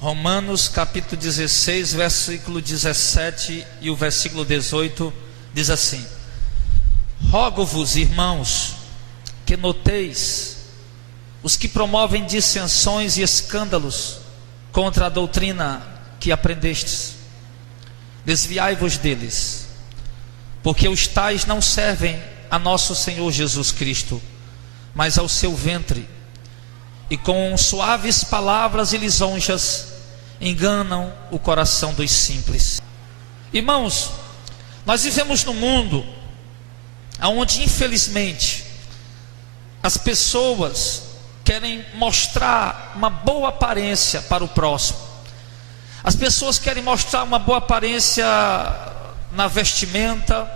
Romanos capítulo 16, versículo 17 e o versículo 18 diz assim: Rogo-vos, irmãos, que noteis os que promovem dissensões e escândalos contra a doutrina que aprendestes. Desviai-vos deles, porque os tais não servem a nosso Senhor Jesus Cristo, mas ao seu ventre, e com suaves palavras e lisonjas enganam o coração dos simples. Irmãos, nós vivemos num mundo onde infelizmente as pessoas querem mostrar uma boa aparência para o próximo. As pessoas querem mostrar uma boa aparência na vestimenta,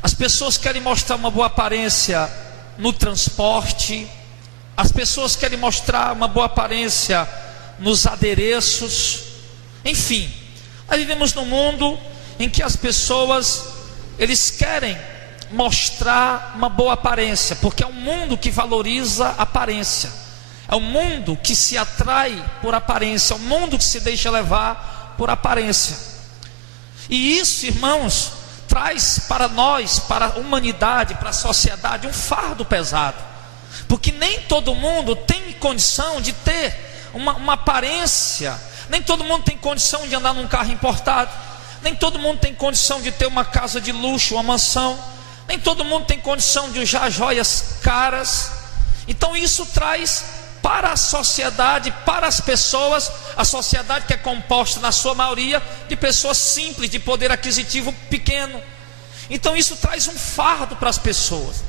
as pessoas querem mostrar uma boa aparência no transporte, as pessoas querem mostrar uma boa aparência nos adereços. Enfim, nós vivemos num mundo em que as pessoas, eles querem mostrar uma boa aparência, porque é um mundo que valoriza aparência, é um mundo que se atrai por aparência, é um mundo que se deixa levar por aparência. E isso, irmãos, traz para nós, para a humanidade, para a sociedade, um fardo pesado, porque nem todo mundo tem condição de ter uma aparência, nem todo mundo tem condição de andar num carro importado, nem todo mundo tem condição de ter uma casa de luxo, uma mansão, nem todo mundo tem condição de usar joias caras. Então isso traz para a sociedade, para as pessoas, a sociedade que é composta na sua maioria de pessoas simples, de poder aquisitivo pequeno. Então isso traz um fardo para as pessoas,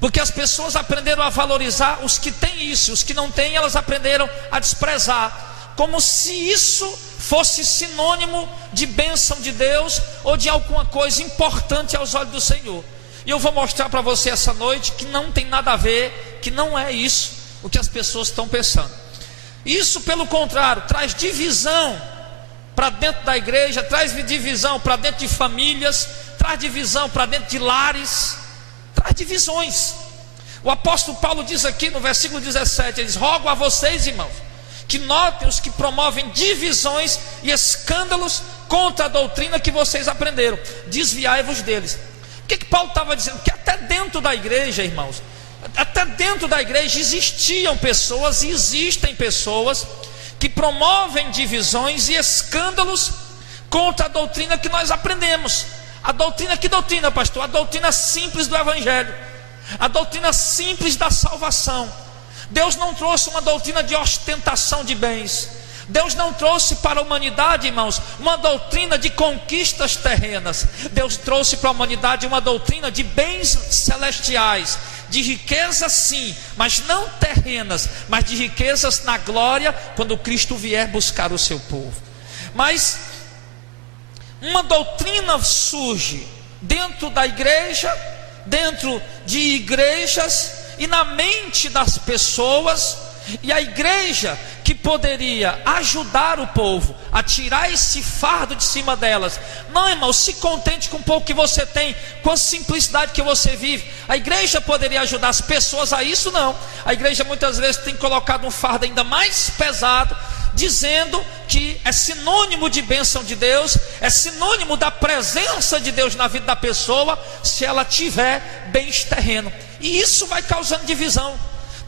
porque as pessoas aprenderam a valorizar os que têm isso, os que não têm, elas aprenderam a desprezar, como se isso fosse sinônimo de bênção de Deus ou de alguma coisa importante aos olhos do Senhor. E eu vou mostrar para você essa noite que não tem nada a ver, que não é isso o que as pessoas estão pensando. Isso, pelo contrário, traz divisão para dentro da igreja, traz divisão para dentro de famílias, traz divisão para dentro de lares, traz divisões. O apóstolo Paulo diz aqui no versículo 17, ele diz: rogo a vocês, irmãos, que notem os que promovem divisões e escândalos contra a doutrina que vocês aprenderam, desviai-vos deles. O que Paulo estava dizendo? Que até dentro da igreja, irmãos, até dentro da igreja existiam pessoas e existem pessoas que promovem divisões e escândalos contra a doutrina que nós aprendemos. A doutrina, que doutrina, pastor? A doutrina simples do evangelho, a doutrina simples da salvação. Deus não trouxe uma doutrina de ostentação de bens. Deus não trouxe para a humanidade, irmãos, uma doutrina de conquistas terrenas. Deus trouxe para a humanidade uma doutrina de bens celestiais, de riquezas sim, mas não terrenas, mas de riquezas na glória, quando Cristo vier buscar o seu povo. Mas uma doutrina surge dentro da igreja, dentro de igrejas e na mente das pessoas, e a igreja que poderia ajudar o povo a tirar esse fardo de cima delas. Não, irmão, se contente com o pouco que você tem, com a simplicidade que você vive. A igreja poderia ajudar as pessoas a isso? Não. A igreja muitas vezes tem colocado um fardo ainda mais pesado, dizendo que é sinônimo de bênção de Deus, é sinônimo da presença de Deus na vida da pessoa, se ela tiver bens terrenos. E isso vai causando divisão,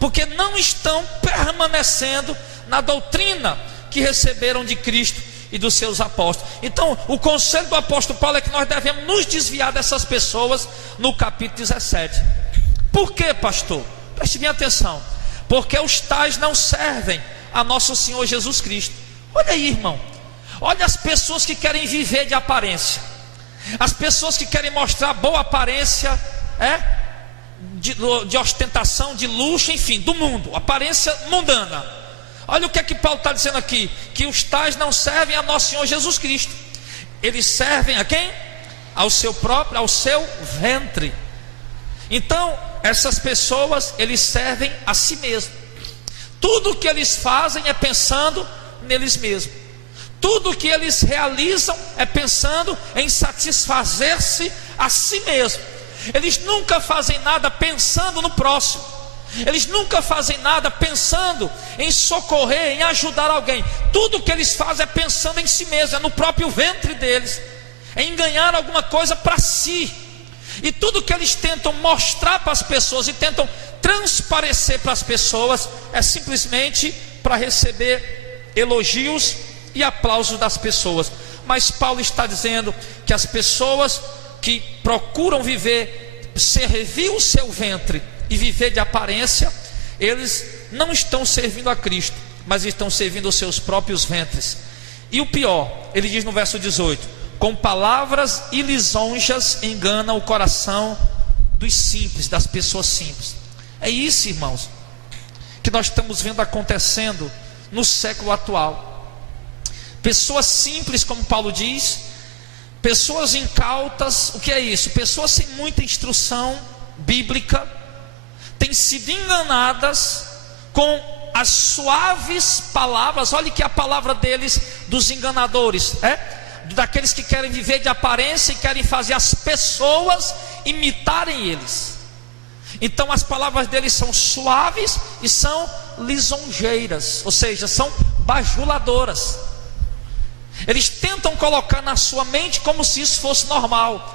porque não estão permanecendo na doutrina que receberam de Cristo e dos seus apóstolos. Então o conselho do apóstolo Paulo é que nós devemos nos desviar dessas pessoas no capítulo 17. Por quê, pastor? Preste bem atenção. Porque os tais não servem a nosso Senhor Jesus Cristo. Olha aí, irmão, olha as pessoas que querem viver de aparência, as pessoas que querem mostrar boa aparência, de ostentação, de luxo, enfim, do mundo, aparência mundana. Olha o que é que Paulo está dizendo aqui: que os tais não servem a nosso Senhor Jesus Cristo. Eles servem a quem? Ao seu próprio, ao seu ventre. Então essas pessoas, eles servem a si mesmos. Tudo o que eles fazem é pensando neles mesmos. Tudo o que eles realizam é pensando em satisfazer-se a si mesmo. Eles nunca fazem nada pensando no próximo. Eles nunca fazem nada pensando em socorrer, em ajudar alguém. Tudo que eles fazem é pensando em si mesmo, é no próprio ventre deles, é em ganhar alguma coisa para si. E tudo que eles tentam mostrar para as pessoas e tentam transparecer para as pessoas é simplesmente para receber elogios e aplausos das pessoas. Mas Paulo está dizendo que as pessoas que procuram servir o seu ventre e viver de aparência, eles não estão servindo a Cristo, mas estão servindo os seus próprios ventres. E o pior, ele diz no verso 18: com palavras e lisonjas engana o coração dos simples, das pessoas simples. É isso, irmãos, que nós estamos vendo acontecendo no século atual. Pessoas simples, como Paulo diz, pessoas incautas. O que é isso? Pessoas sem muita instrução bíblica têm sido enganadas com as suaves palavras. Olha que a palavra deles, dos enganadores, daqueles que querem viver de aparência e querem fazer as pessoas imitarem eles. Então as palavras deles são suaves e são lisonjeiras, ou seja, são bajuladoras. Eles tentam colocar na sua mente como se isso fosse normal.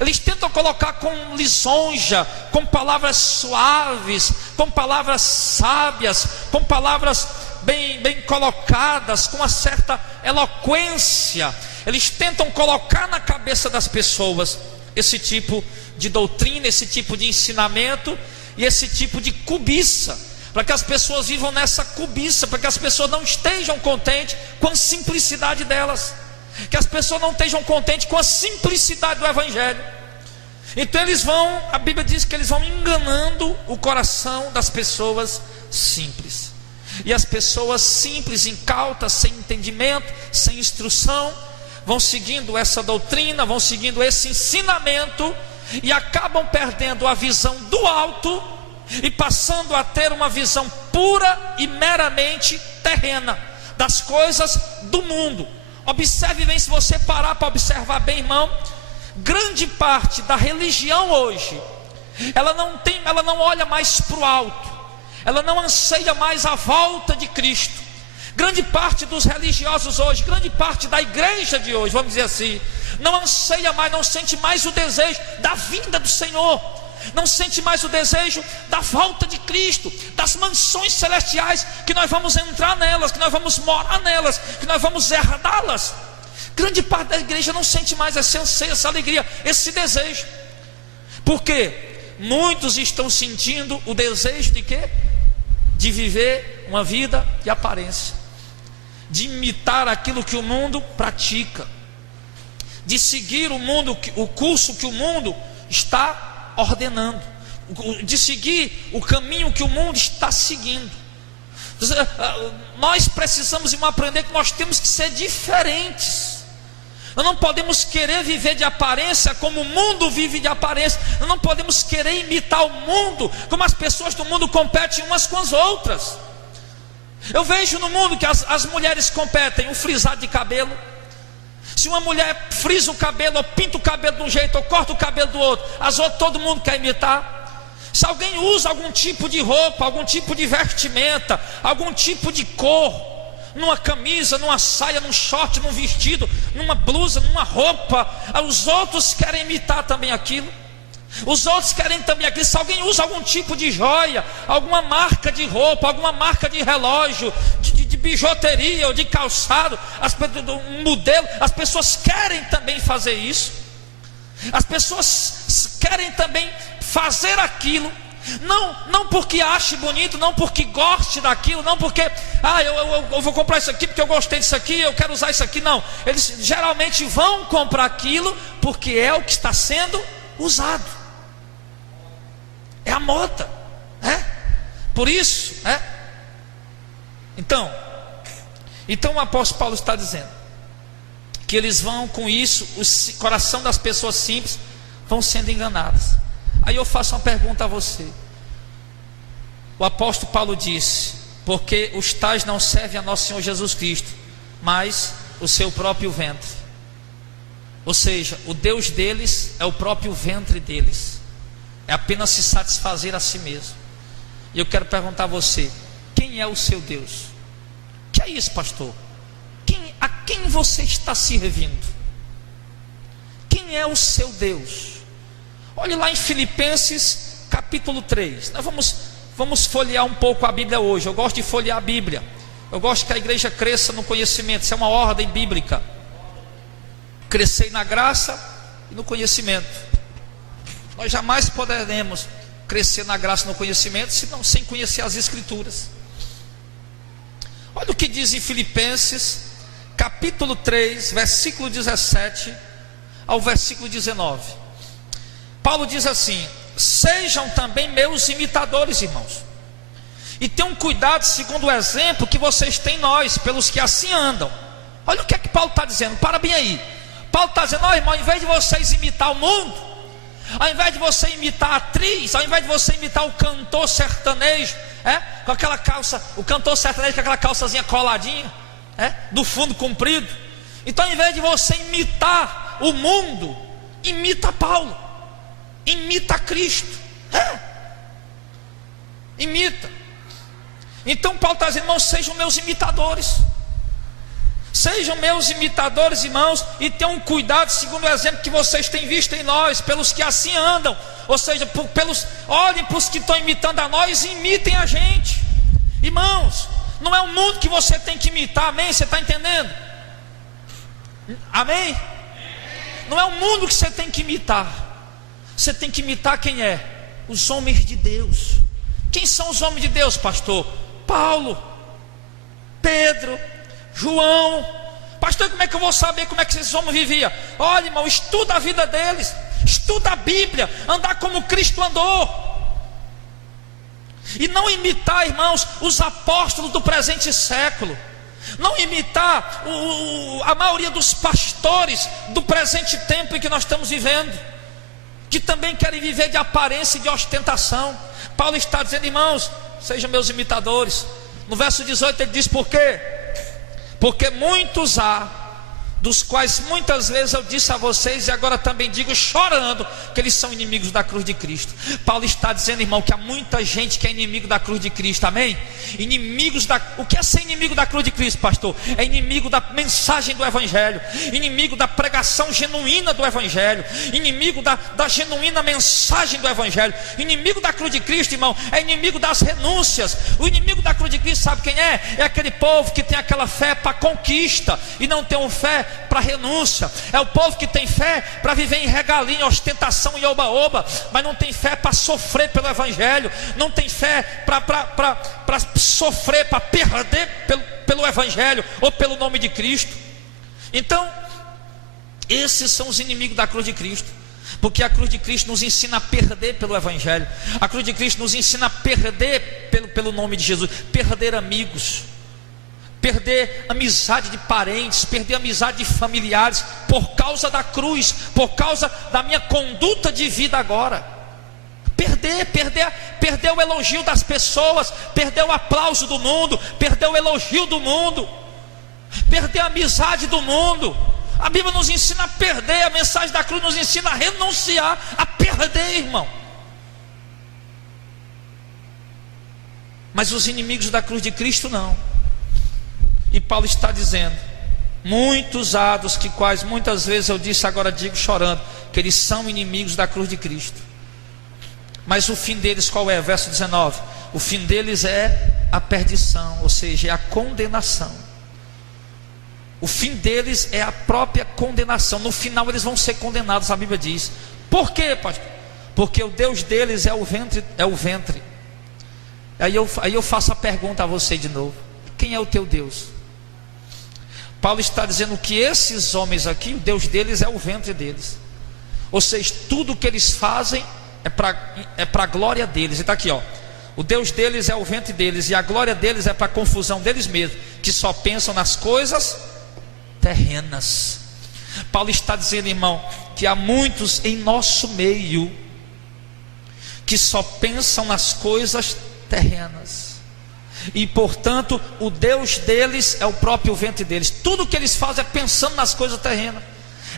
Eles tentam colocar com lisonja, com palavras suaves, com palavras sábias, com palavras bem colocadas, com uma certa eloquência. Eles tentam colocar na cabeça das pessoas esse tipo de doutrina, esse tipo de ensinamento e esse tipo de cobiça, para que as pessoas vivam nessa cobiça, para que as pessoas não estejam contentes com a simplicidade delas, que as pessoas não estejam contentes com a simplicidade do Evangelho. Então a Bíblia diz que eles vão enganando o coração das pessoas simples. E as pessoas simples, incautas, sem entendimento, sem instrução, vão seguindo essa doutrina, vão seguindo esse ensinamento e acabam perdendo a visão do alto e passando a ter uma visão pura e meramente terrena das coisas do mundo. Observe bem, se você parar para observar bem, irmão, grande parte da religião hoje, ela não olha mais para o alto, ela não anseia mais a volta de Cristo. Grande parte dos religiosos hoje, grande parte da igreja de hoje, vamos dizer assim, não anseia mais, não sente mais o desejo da vinda do Senhor, não sente mais o desejo da volta de Cristo, das mansões celestiais, que nós vamos entrar nelas, que nós vamos morar nelas, que nós vamos herdá-las. Grande parte da igreja não sente mais esse anseio, essa alegria, esse desejo. Por quê? Muitos estão sentindo o desejo de quê? De viver uma vida de aparência, de imitar aquilo que o mundo pratica, de seguir o curso que o mundo está ordenando, de seguir o caminho que o mundo está seguindo. Nós precisamos aprender que nós temos que ser diferentes. Nós não podemos querer viver de aparência como o mundo vive de aparência. Nós não podemos querer imitar o mundo, como as pessoas do mundo competem umas com as outras. Eu vejo no mundo que as mulheres competem, o frisado de cabelo. Se uma mulher frisa o cabelo, ou pinta o cabelo de um jeito, ou corta o cabelo do outro, as outras todo mundo quer imitar. Se alguém usa algum tipo de roupa, algum tipo de vestimenta, algum tipo de cor, numa camisa, numa saia, num short, num vestido, numa blusa, numa roupa, os outros querem imitar também aquilo. Os outros querem também aquilo. Se alguém usa algum tipo de joia, alguma marca de roupa, alguma marca de relógio, de bijuteria ou de calçado, um modelo, as pessoas querem também fazer isso. As pessoas querem também fazer aquilo. Não porque ache bonito, não porque goste daquilo, não porque eu vou comprar isso aqui porque eu gostei disso aqui, eu quero usar isso aqui. Não, eles geralmente vão comprar aquilo porque é o que está sendo usado, é a moda, por isso, Então o apóstolo Paulo está dizendo que eles vão com isso, o coração das pessoas simples vão sendo enganadas. Aí eu faço uma pergunta a você. O apóstolo Paulo disse: porque os tais não servem a nosso Senhor Jesus Cristo, mas o seu próprio ventre. Ou seja, o Deus deles é o próprio ventre deles, é apenas se satisfazer a si mesmo. E eu quero perguntar a você: quem é o seu Deus? Que é isso, pastor? A quem você está servindo? Quem é o seu Deus? Olhe lá em Filipenses capítulo 3. Nós vamos folhear um pouco a Bíblia hoje. Eu gosto de folhear a Bíblia. Eu gosto que a igreja cresça no conhecimento. Isso é uma ordem bíblica. Crescer na graça e no conhecimento. Nós jamais poderemos crescer na graça e no conhecimento sem conhecer as Escrituras. Olha o que diz em Filipenses capítulo 3, versículo 17 ao versículo 19. Paulo diz assim: sejam também meus imitadores, irmãos, e tenham cuidado segundo o exemplo que vocês têm em nós, pelos que assim andam. Olha o que é que Paulo está dizendo, para bem aí. Paulo está dizendo: ó, irmão, ao invés de vocês imitar o mundo, ao invés de você imitar a atriz, ao invés de você imitar o cantor sertanejo, com aquela calça, o cantor sertanejo com aquela calçazinha coladinha, do fundo comprido, então ao invés de você imitar o mundo, imita Paulo, imita Cristo, imita. Então Paulo está dizendo: irmãos, sejam meus imitadores. Sejam meus imitadores, irmãos, e tenham cuidado segundo o exemplo que vocês têm visto em nós, pelos que assim andam. Ou seja, olhem para os que estão imitando a nós e imitem a gente. Irmãos, não é o mundo que você tem que imitar, amém? Você está entendendo? Amém? Não é o mundo que você tem que imitar. Você tem que imitar quem é? Os homens de Deus. Quem são os homens de Deus, pastor? Paulo, Pedro, João. Pastor, como é que eu vou saber como é que esses homens viviam? Olha, irmão, estuda a vida deles, estuda a Bíblia, andar como Cristo andou. E não imitar, irmãos, os apóstolos do presente século. Não imitar a maioria dos pastores do presente tempo em que nós estamos vivendo, que também querem viver de aparência e de ostentação. Paulo está dizendo: irmãos, sejam meus imitadores. No verso 18 ele diz: por quê? Porque muitos há, dos quais muitas vezes eu disse a vocês, e agora também digo chorando, que eles são inimigos da cruz de Cristo. Paulo está dizendo, irmão, que há muita gente que é inimigo da cruz de Cristo, amém? O que é ser inimigo da cruz de Cristo, pastor? É inimigo da mensagem do Evangelho, inimigo da pregação genuína do Evangelho, inimigo da genuína mensagem do Evangelho. Inimigo da cruz de Cristo, irmão, é inimigo das renúncias. O inimigo da cruz de Cristo, sabe quem é? É aquele povo que tem aquela fé para conquista e não tem uma fé para renúncia. É o povo que tem fé para viver em regalinho, ostentação e oba-oba, mas não tem fé para sofrer pelo Evangelho, não tem fé para sofrer, para perder pelo Evangelho ou pelo nome de Cristo. Então, esses são os inimigos da cruz de Cristo, porque a cruz de Cristo nos ensina a perder pelo Evangelho, a cruz de Cristo nos ensina a perder pelo nome de Jesus, perder amigos, perder amizade de parentes, perder amizade de familiares, por causa da cruz, por causa da minha conduta de vida agora. Perder o elogio das pessoas, perder o aplauso do mundo, perder o elogio do mundo, perder a amizade do mundo. A Bíblia nos ensina a perder, a mensagem da cruz nos ensina a renunciar, a perder, irmão. Mas os inimigos da cruz de Cristo não. E Paulo está dizendo: muitos há dos que quais muitas vezes eu disse, agora digo chorando, que eles são inimigos da cruz de Cristo. Mas o fim deles qual é? Verso 19: o fim deles é a perdição, ou seja, é a condenação. O fim deles é a própria condenação. No final eles vão ser condenados, a Bíblia diz. Por quê, pastor? Porque o Deus deles é o ventre. Aí eu faço a pergunta a você de novo: quem é o teu Deus? Paulo está dizendo que esses homens aqui, o Deus deles é o ventre deles. Ou seja, tudo que eles fazem é para a glória deles. E está aqui, ó: o Deus deles é o ventre deles, e a glória deles é para a confusão deles mesmos, que só pensam nas coisas terrenas. Paulo está dizendo, irmão, que há muitos em nosso meio que só pensam nas coisas terrenas, e portanto o Deus deles é o próprio ventre deles. Tudo que eles fazem é pensando nas coisas terrenas,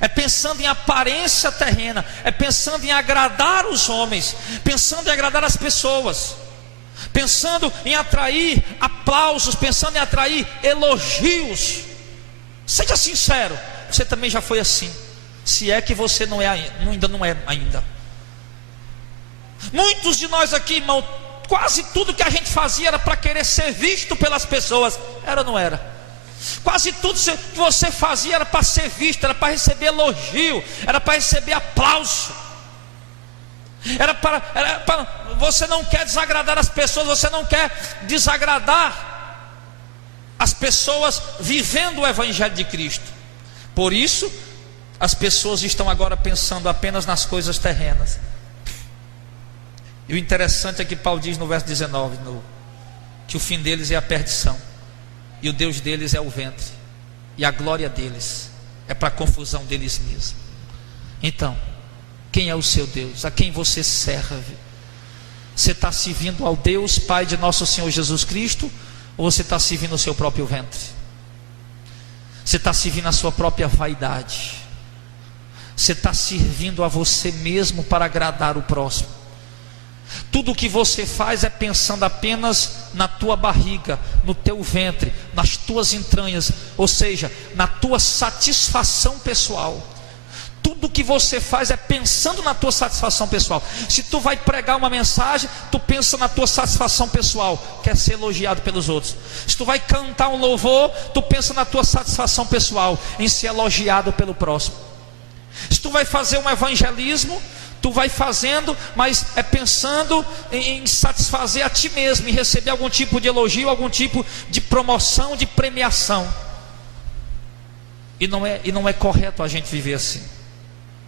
é pensando em aparência terrena, é pensando em agradar os homens, pensando em agradar as pessoas, pensando em atrair aplausos, pensando em atrair elogios. Seja sincero, você também já foi assim, se é que você não é ainda não é ainda. Muitos de nós aqui, irmão, quase tudo que a gente fazia era para querer ser visto pelas pessoas. Era ou não era? Quase tudo que você fazia era para ser visto, era para receber elogio, era para receber aplauso. Era para você não quer desagradar as pessoas, você não quer desagradar as pessoas vivendo o Evangelho de Cristo. Por isso, as pessoas estão agora pensando apenas nas coisas terrenas. E o interessante é que Paulo diz no verso 19, que o fim deles é a perdição, e o Deus deles é o ventre, e a glória deles é para a confusão deles mesmos. Então, quem é o seu Deus? A quem você serve? Você está servindo ao Deus Pai de nosso Senhor Jesus Cristo, ou você está servindo o seu próprio ventre? Você está servindo a sua própria vaidade? Você está servindo a você mesmo para agradar o próximo? Tudo o que você faz é pensando apenas na tua barriga, no teu ventre, nas tuas entranhas, ou seja, na tua satisfação pessoal. Tudo que você faz é pensando na tua satisfação pessoal. Se tu vai pregar uma mensagem, tu pensa na tua satisfação pessoal, quer ser elogiado pelos outros. Se tu vai cantar um louvor, tu pensa na tua satisfação pessoal, em ser elogiado pelo próximo. Se tu vai fazer um evangelismo, tu vai fazendo, mas é pensando em satisfazer a ti mesmo, em receber algum tipo de elogio, algum tipo de promoção, de premiação. E não é correto a gente viver assim.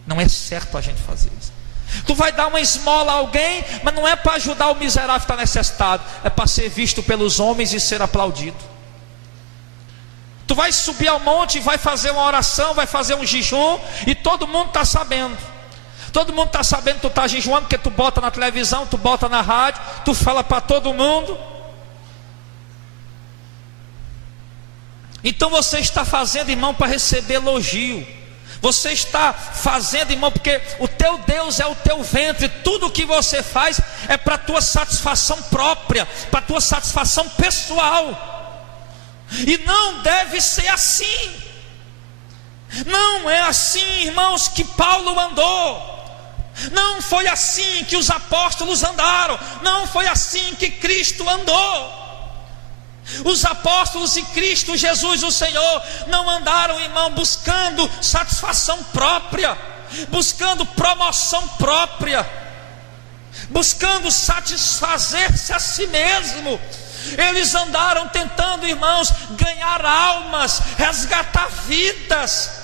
Não é certo a gente fazer isso. Tu vai dar uma esmola a alguém, mas não é para ajudar o miserável que está necessitado, é para ser visto pelos homens e ser aplaudido. Tu vai subir ao monte, vai fazer uma oração, vai fazer um jejum, e todo mundo está sabendo. Todo mundo está sabendo que tu está jejuando, porque tu bota na televisão, tu bota na rádio, tu fala para todo mundo. Então você está fazendo, irmão, para receber elogio. Você está fazendo, irmão, porque o teu Deus é o teu ventre. Tudo o que você faz é para a tua satisfação própria, para a tua satisfação pessoal. E não deve ser assim. Não é assim, irmãos, que Paulo andou. Não foi assim que os apóstolos andaram. Não foi assim que Cristo andou. Os apóstolos e Cristo Jesus o Senhor não andaram, irmão, buscando satisfação própria, buscando promoção própria, buscando satisfazer-se a si mesmo. Eles andaram tentando, irmãos, ganhar almas, resgatar vidas.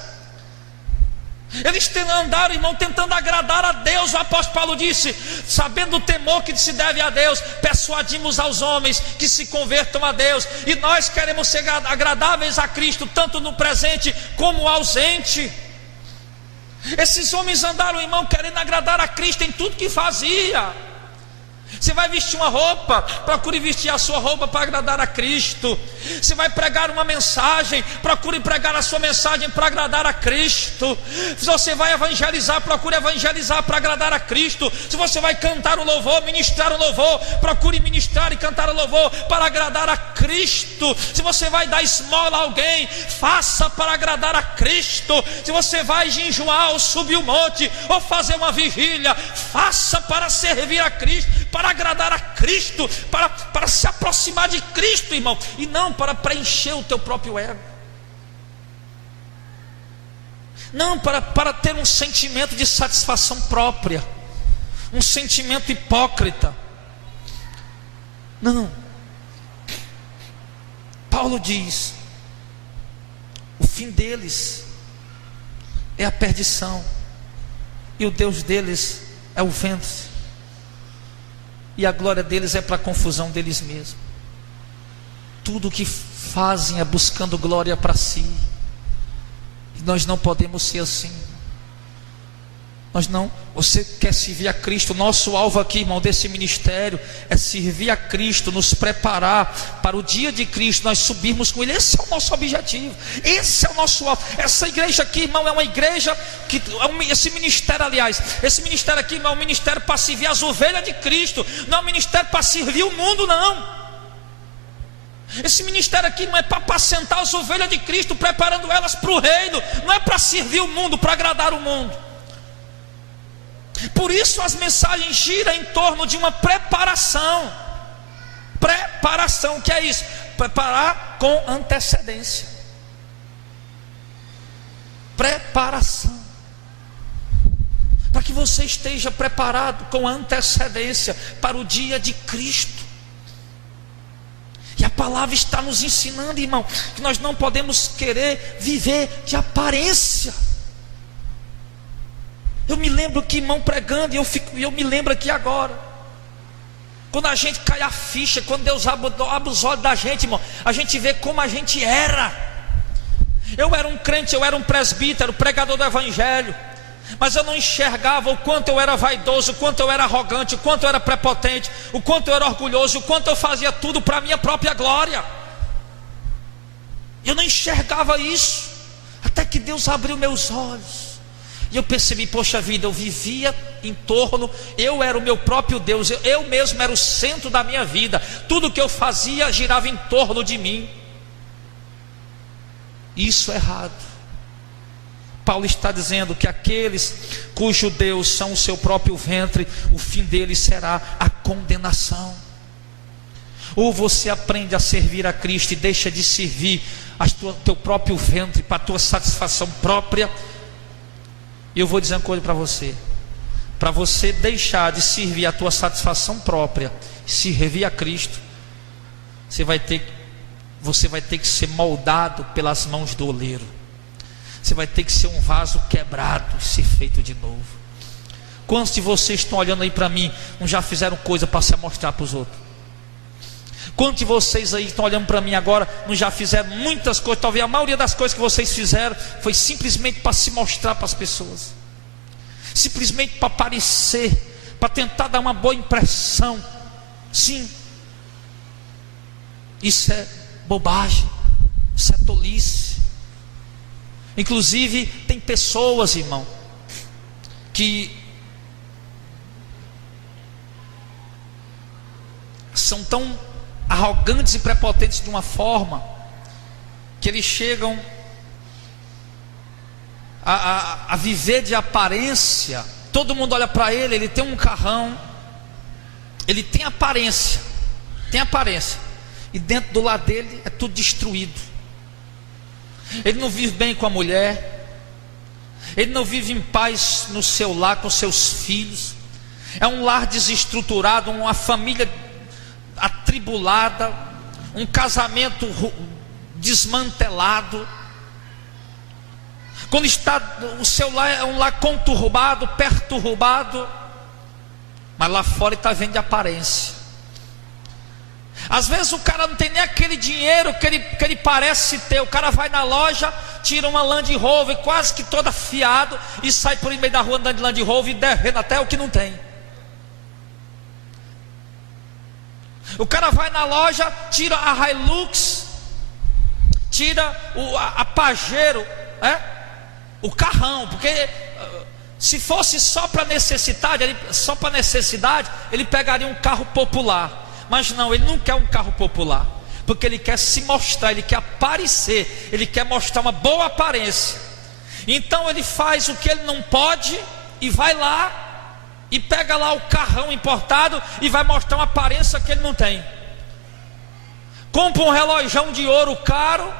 Eles andaram, irmão, tentando agradar a Deus. O apóstolo Paulo disse: sabendo o temor que se deve a Deus, persuadimos aos homens que se convertam a Deus. E nós queremos ser agradáveis a Cristo, tanto no presente como no ausente. Esses homens andaram, irmão, querendo agradar a Cristo em tudo que fazia. Você vai vestir uma roupa, procure vestir a sua roupa para agradar a Cristo. Você vai pregar uma mensagem, procure pregar a sua mensagem para agradar a Cristo. Se você vai evangelizar, procure evangelizar para agradar a Cristo. Se você vai cantar o louvor, ministrar o louvor, procure ministrar e cantar o louvor para agradar a Cristo. Se você vai dar esmola a alguém, faça para agradar a Cristo. Se você vai jejuar ou subir o monte ou fazer uma vigília, faça para servir a Cristo, para agradar a Cristo, para se aproximar de Cristo, irmão, e não para preencher o teu próprio ego, não para ter um sentimento de satisfação própria, um sentimento hipócrita. Não. Paulo diz: o fim deles é a perdição, e o Deus deles é o ventre, e a glória deles é para a confusão deles mesmos. Tudo o que fazem é buscando glória para si. E nós não podemos ser assim. Você quer servir a Cristo? Nosso alvo aqui, irmão, desse ministério é servir a Cristo, nos preparar para o dia de Cristo, nós subirmos com Ele. Esse é o nosso objetivo, esse é o nosso alvo. Essa igreja aqui, irmão, é uma igreja que, esse ministério, aliás, esse ministério aqui, irmão, é um ministério para servir as ovelhas de Cristo, não é um ministério para servir o mundo, não. Esse ministério aqui não é para apacentar as ovelhas de Cristo, preparando elas para o reino, não é para servir o mundo, para agradar o mundo. Por isso as mensagens giram em torno de uma preparação. Preparação, o que é isso? Preparar com antecedência. Preparação. Para que você esteja preparado com antecedência para o dia de Cristo. E a palavra está nos ensinando, irmão, que nós não podemos querer viver de aparência. Eu me lembro que, irmão, pregando, e eu me lembro aqui agora, quando a gente cai a ficha, quando Deus abre os olhos da gente, irmão, a gente vê como a gente era. Eu era um crente, eu era um presbítero, pregador do evangelho, mas eu não enxergava o quanto eu era vaidoso, o quanto eu era arrogante, o quanto eu era prepotente, o quanto eu era orgulhoso, o quanto eu fazia tudo para a minha própria glória. Eu não enxergava isso, até que Deus abriu meus olhos, e eu percebi, poxa vida, eu vivia em torno, eu era o meu próprio Deus, eu mesmo era o centro da minha vida, tudo que eu fazia girava em torno de mim. Isso é errado. Paulo está dizendo que aqueles cujos Deus são o seu próprio ventre, o fim deles será a condenação. Ou você aprende a servir a Cristo e deixa de servir teu próprio ventre para a tua satisfação própria. E eu vou dizer uma coisa para você deixar de servir a tua satisfação própria e servir a Cristo, você vai ter que ser moldado pelas mãos do oleiro. Você vai ter que ser um vaso quebrado e ser feito de novo. Quantos de vocês estão olhando aí para mim, não já fizeram coisa para se mostrar para os outros? Quantos de vocês aí estão olhando para mim agora, não já fizeram muitas coisas? Talvez a maioria das coisas que vocês fizeram foi simplesmente para se mostrar para as pessoas, simplesmente para aparecer, para tentar dar uma boa impressão. Sim, isso é bobagem, isso é tolice. Inclusive tem pessoas, irmão, que são tão arrogantes e prepotentes de uma forma que eles chegam a viver de aparência. Todo mundo olha para ele, ele tem um carrão, ele tem aparência, e dentro do lar dele é tudo destruído. Ele não vive bem com a mulher, ele não vive em paz no seu lar com seus filhos. É um lar desestruturado, uma família atribulada, um casamento desmantelado. Quando o seu lar é um lar conturbado, perturbado, mas lá fora ele está vendo de aparência. Às vezes o cara não tem nem aquele dinheiro que ele parece ter. O cara vai na loja, tira uma Land Rover quase que toda afiado e sai por meio da rua andando de Land Rover e devendo até o que não tem. O cara vai na loja, tira a Hilux, tira a Pajero, o carrão, porque se fosse só para necessidade, ele pegaria um carro popular. Mas não, ele não quer um carro popular, porque ele quer se mostrar, ele quer aparecer, ele quer mostrar uma boa aparência. Então ele faz o que ele não pode e vai lá e pega lá o carrão importado e vai mostrar uma aparência que ele não tem. Compra um relógio de ouro caro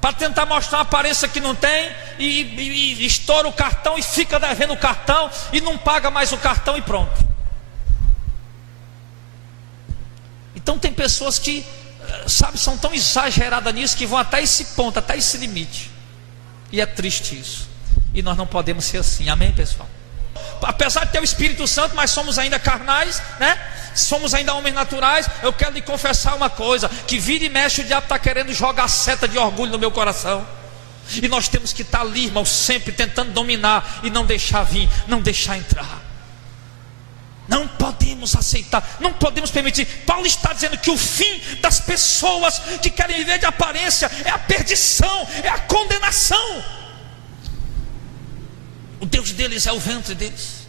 para tentar mostrar uma aparência que não tem e estoura o cartão e fica devendo o cartão e não paga mais o cartão e pronto. Então tem pessoas que, são tão exageradas nisso que vão até esse ponto, até esse limite. E é triste isso. E nós não podemos ser assim, amém, pessoal? Apesar de ter o Espírito Santo, mas somos ainda carnais, né? Somos ainda homens naturais. Eu quero lhe confessar uma coisa, que vira e mexe o diabo está querendo jogar seta de orgulho no meu coração. E nós temos que estar ali, irmão, sempre tentando dominar e não deixar vir, não deixar entrar. Não podemos aceitar, não podemos permitir. Paulo está dizendo que o fim das pessoas que querem viver de aparência é a perdição, é a condenação. O Deus deles é o ventre deles.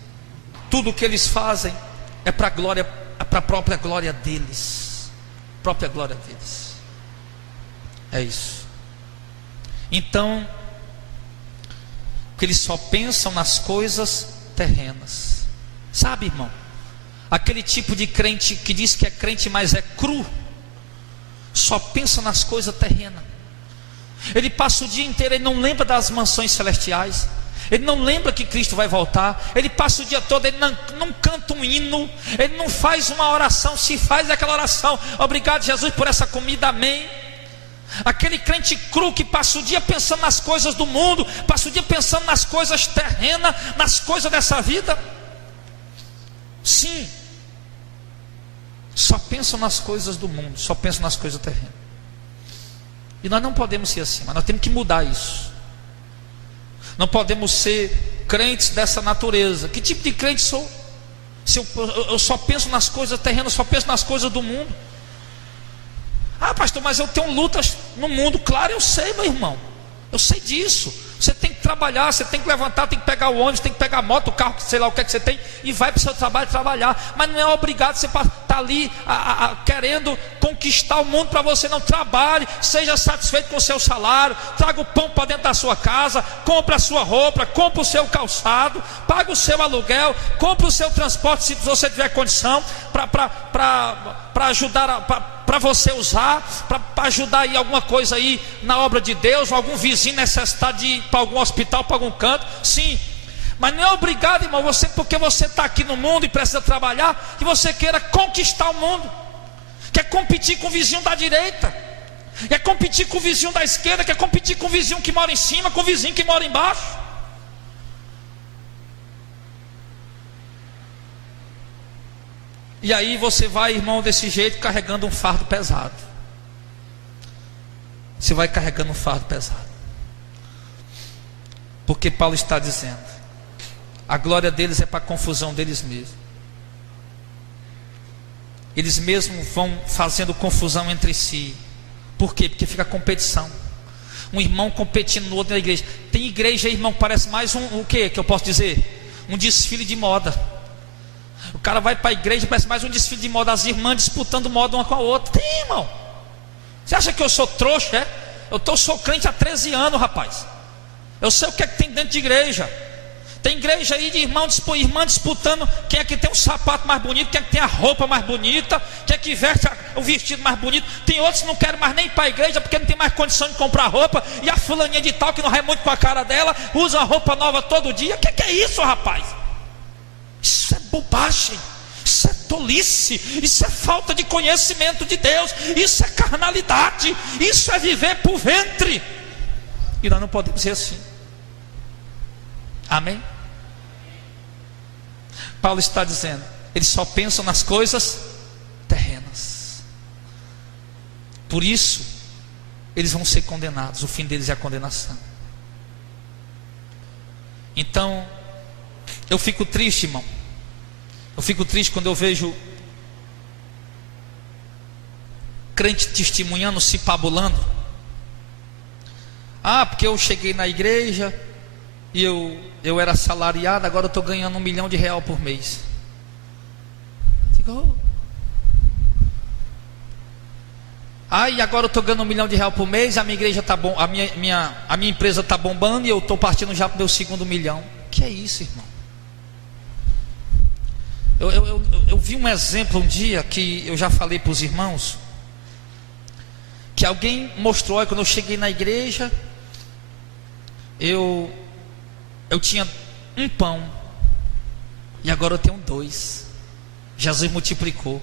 Tudo o que eles fazem é para a glória, para a própria glória deles. Própria glória deles. É isso. Então, que eles só pensam nas coisas terrenas. Sabe, irmão? Aquele tipo de crente que diz que é crente, mas é cru, só pensa nas coisas terrenas. Ele passa o dia inteiro, ele não lembra das mansões celestiais, ele não lembra que Cristo vai voltar. Ele passa o dia todo, ele não canta um hino, ele não faz uma oração. Se faz aquela oração: obrigado, Jesus, por essa comida, amém. Aquele crente cru que passa o dia pensando nas coisas do mundo, passa o dia pensando nas coisas terrenas, nas coisas dessa vida. Sim, só pensam nas coisas do mundo, só pensam nas coisas terrenas. E nós não podemos ser assim, mas nós temos que mudar isso. Não podemos ser crentes dessa natureza. Que tipo de crente sou? Se eu só penso nas coisas terrenas, só penso nas coisas do mundo. Ah, pastor, mas eu tenho lutas no mundo. Claro, eu sei, meu irmão, eu sei disso. Você tem que trabalhar, você tem que levantar, tem que pegar o ônibus, tem que pegar a moto, o carro, sei lá o que é que você tem, e vai para o seu trabalho trabalhar. Mas não é obrigado você estar ali querendo conquistar o mundo para você. Não, trabalhe, seja satisfeito com o seu salário, traga o pão para dentro da sua casa, compre a sua roupa, compre o seu calçado, pague o seu aluguel, compre o seu transporte se você tiver condição, para ajudar para você usar, para ajudar aí alguma coisa aí na obra de Deus, ou algum vizinho necessitado de ir para algum hospital, para algum canto. Sim, mas não é obrigado, irmão, porque você está aqui no mundo e precisa trabalhar, que você queira conquistar o mundo. Quer competir com o vizinho da direita, quer competir com o vizinho da esquerda, quer competir com o vizinho que mora em cima, com o vizinho que mora embaixo. E aí você vai, irmão, desse jeito, carregando um fardo pesado. Você vai carregando um fardo pesado. Porque Paulo está dizendo: a glória deles é para a confusão deles mesmos. Eles mesmos vão fazendo confusão entre si. Por quê? Porque fica competição. Um irmão competindo no outro na igreja. Tem igreja, irmão, que parece mais o que eu posso dizer? Um desfile de moda. O cara vai para a igreja, parece mais um desfile de moda, as irmãs disputando moda uma com a outra. Tem, irmão. Você acha que eu sou trouxa, é? Eu sou crente há 13 anos, rapaz. Eu sei o que é que tem dentro de igreja. Tem igreja aí de irmã disputando quem é que tem o sapato mais bonito, quem é que tem a roupa mais bonita, quem é que veste o vestido mais bonito. Tem outros que não querem mais nem ir para a igreja porque não tem mais condição de comprar roupa. E a fulaninha de tal, que não vai muito com a cara dela, usa uma roupa nova todo dia. O que é isso, rapaz? Isso é bobagem, isso é tolice, isso é falta de conhecimento de Deus, isso é carnalidade, isso é viver por ventre. E nós não podemos ser assim. Amém? Paulo está dizendo: eles só pensam nas coisas terrenas. Por isso eles vão ser condenados. O fim deles é a condenação. Então eu fico triste, irmão. Eu fico triste quando eu vejo crente testemunhando, se pabulando. Ah, porque eu cheguei na igreja e eu era assalariado, agora eu estou ganhando R$1 milhão por mês. Digo, e agora eu estou ganhando R$1 milhão por mês, a minha igreja está bom, a minha empresa está bombando e eu estou partindo já para o meu segundo milhão. Que é isso, irmão? Eu vi um exemplo um dia que eu já falei para os irmãos, que alguém mostrou, olha, quando eu cheguei na igreja, eu tinha um pão e agora eu tenho 2. Jesus multiplicou.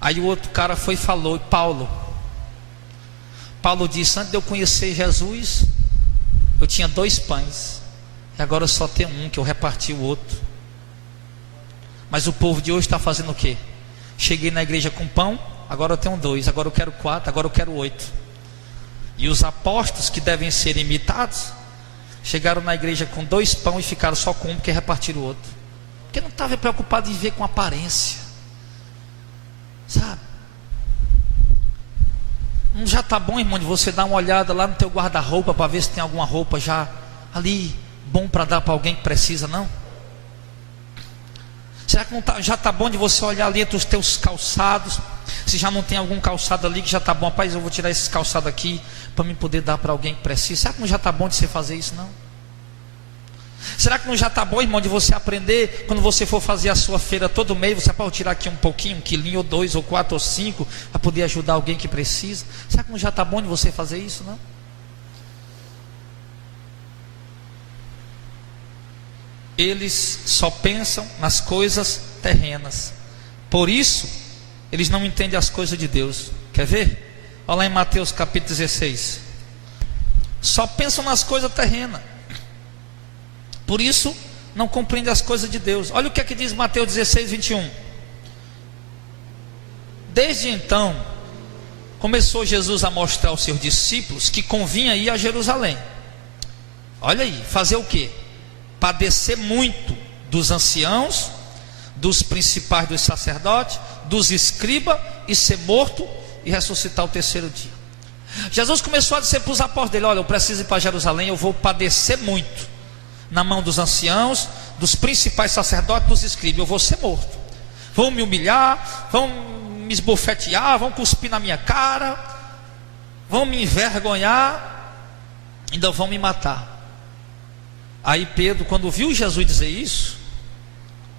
Aí o outro cara foi e falou: Paulo disse, antes de eu conhecer Jesus, eu tinha 2 pães e agora eu só tenho um, que eu reparti o outro. Mas o povo de hoje está fazendo o quê? Cheguei na igreja com pão, agora eu tenho 2, agora eu quero 4, agora eu quero 8. E os apóstolos, que devem ser imitados, chegaram na igreja com 2 pães e ficaram só com um, porque repartiram o outro, porque não estava preocupado em ver com aparência, sabe? Não já está bom, irmão, de você dar uma olhada lá no teu guarda-roupa para ver se tem alguma roupa já ali bom para dar para alguém que precisa, não? Será que não tá, já está bom de você olhar ali entre os teus calçados, se já não tem algum calçado ali que já está bom? Rapaz, eu vou tirar esses calçados aqui para mim poder dar para alguém que precisa. Será que não já está bom de você fazer isso, não? Será que não já está bom, irmão, de você aprender, quando você for fazer a sua feira todo mês, você pode tirar aqui um pouquinho, 1 quilinho, ou 2, ou 4, ou 5, para poder ajudar alguém que precisa? Será que não já está bom de você fazer isso, não? Eles só pensam nas coisas terrenas, por isso eles não entendem as coisas de Deus. Quer ver? Olha lá em Mateus capítulo 16. Só pensam nas coisas terrenas, por isso não compreendem as coisas de Deus. Olha o que é que diz Mateus 16, 21. Desde então começou Jesus a mostrar aos seus discípulos que convinha ir a Jerusalém. Olha aí, fazer o quê? Padecer muito dos anciãos, dos principais dos sacerdotes, dos escribas, e ser morto e ressuscitar o 3º dia. Jesus começou a dizer para os apóstolos dele: olha, eu preciso ir para Jerusalém, eu vou padecer muito na mão dos anciãos, dos principais sacerdotes, dos escribas. Eu vou ser morto, vão me humilhar, vão me esbofetear, vão cuspir na minha cara, vão me envergonhar, ainda vão me matar. Aí Pedro, quando viu Jesus dizer isso,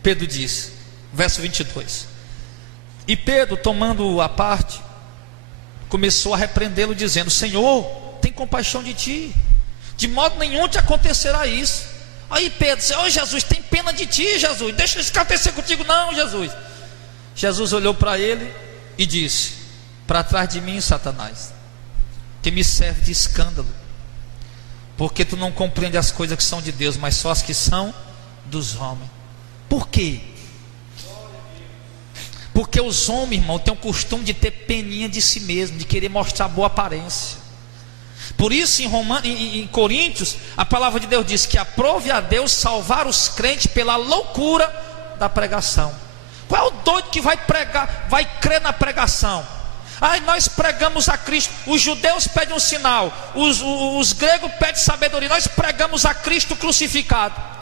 Pedro disse, verso 22, e Pedro, tomando-o à parte, começou a repreendê-lo, dizendo: Senhor, tem compaixão de ti, de modo nenhum te acontecerá isso. Aí Pedro disse: ô Jesus, tem pena de ti, Jesus, deixa isso acontecer contigo não, Jesus. Jesus olhou para ele e disse: para trás de mim, Satanás, que me serve de escândalo, porque tu não compreende as coisas que são de Deus, mas só as que são dos homens. Por quê? Porque os homens, irmão, têm o costume de ter peninha de si mesmo, de querer mostrar boa aparência. Por isso em Coríntios, a palavra de Deus diz que aprove a Deus salvar os crentes pela loucura da pregação. Qual é o doido que vai pregar, vai crer na pregação? Aí nós pregamos a Cristo. Os judeus pedem um sinal, os gregos pedem sabedoria, nós pregamos a Cristo crucificado.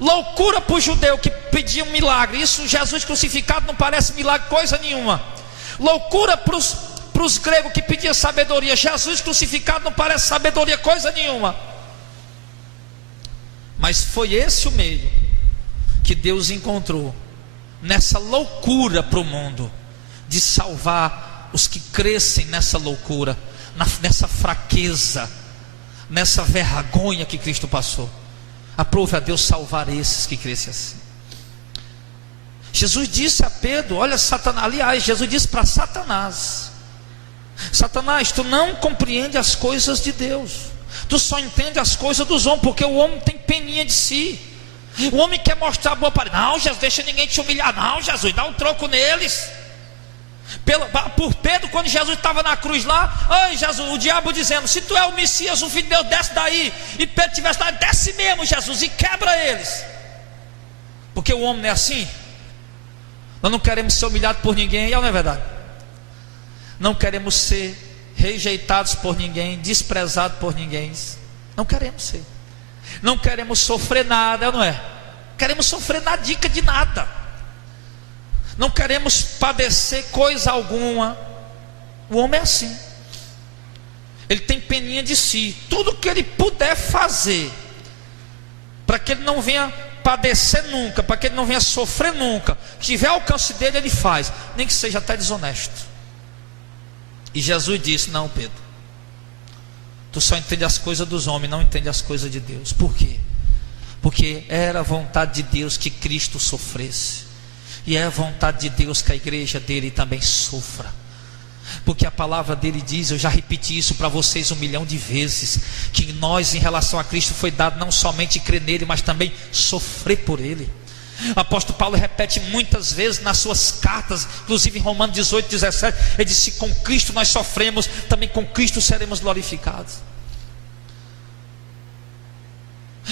Loucura para o judeu que pedia um milagre. Isso, Jesus crucificado, não parece milagre coisa nenhuma. Loucura para os gregos que pediam sabedoria. Jesus crucificado não parece sabedoria coisa nenhuma. Mas foi esse o meio que Deus encontrou nessa loucura para o mundo, de salvar os que crescem nessa loucura, nessa fraqueza, nessa vergonha que Cristo passou. Aprove a Deus salvar esses que crescem assim. Jesus disse a Pedro, olha, Satanás, aliás, Jesus disse para Satanás: Satanás, tu não compreende as coisas de Deus, tu só entende as coisas dos homens, porque o homem tem peninha de si. O homem quer mostrar boa aparência. Não, Jesus, deixa ninguém te humilhar. Não, Jesus, dá um troco neles. Por Pedro, quando Jesus estava na cruz lá, ai Jesus, o diabo dizendo: se tu é o Messias, o Filho de Deus, desce daí. E Pedro tivesse lá: desce mesmo, Jesus, e quebra eles. Porque o homem não é assim. Nós não queremos ser humilhados por ninguém, não é verdade? Não queremos ser rejeitados por ninguém, desprezados por ninguém. Não queremos ser. Não queremos sofrer nada, não é? Queremos sofrer na dica de nada. Não queremos padecer coisa alguma. O homem é assim. Ele tem peninha de si. Tudo que ele puder fazer, para que ele não venha padecer nunca, para que ele não venha sofrer nunca, tiver alcance dele, ele faz, nem que seja até desonesto. E Jesus disse: não, Pedro, tu só entende as coisas dos homens, não entende as coisas de Deus. Por quê? Porque era a vontade de Deus que Cristo sofresse, e é a vontade de Deus que a igreja dele também sofra. Porque a palavra dele diz, eu já repeti isso para vocês 1 milhão de vezes, que nós, em relação a Cristo, foi dado não somente crer nele, mas também sofrer por ele. O apóstolo Paulo repete muitas vezes nas suas cartas, inclusive em Romanos 18, 17, ele disse: com Cristo nós sofremos, também com Cristo seremos glorificados.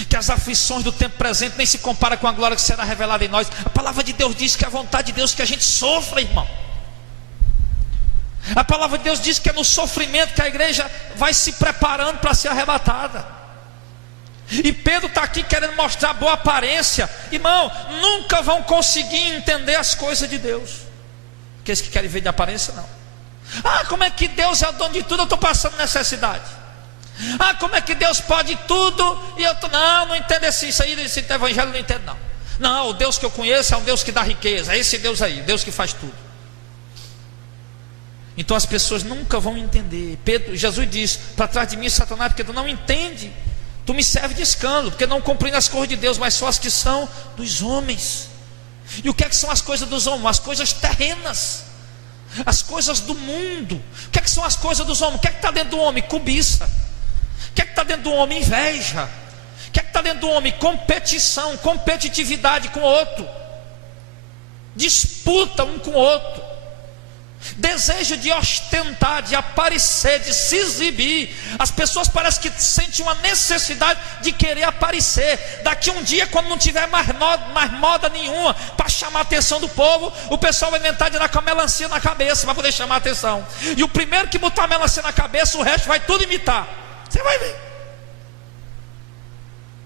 Que as aflições do tempo presente nem se compara com a glória que será revelada em nós. A palavra de Deus diz que é a vontade de Deus que a gente sofra, irmão. A palavra de Deus diz que é no sofrimento que a igreja vai se preparando para ser arrebatada. E Pedro está aqui querendo mostrar boa aparência. Irmão, nunca vão conseguir entender as coisas de Deus aqueles que querem ver de aparência, não. Como é que Deus é o dono de tudo? Eu estou passando necessidade. Como é que Deus pode tudo e eu estou... Não entendo isso aí, esse evangelho não entendo, não. Não, o Deus que eu conheço é um Deus que dá riqueza, é esse Deus aí, Deus que faz tudo. Então as pessoas nunca vão entender. Jesus diz: para trás de mim, Satanás, porque tu não entende. Tu me serve de escândalo, porque não compreende as coisas de Deus, mas só as que são dos homens. E o que é que são as coisas dos homens? As coisas terrenas, as coisas do mundo. O que é que são as coisas dos homens? O que é que está dentro do homem? Cobiça. O que é que está dentro do homem? Inveja. O que é que está dentro do homem? Competição, competitividade com o outro, disputa um com o outro, desejo de ostentar, de aparecer, de se exibir. As pessoas parecem que sentem uma necessidade de querer aparecer. Daqui um dia, quando não tiver mais moda nenhuma para chamar a atenção do povo, o pessoal vai inventar de dar com a melancia na cabeça para poder chamar a atenção. E o primeiro que botar a melancia na cabeça, o resto vai tudo imitar. Você vai ver.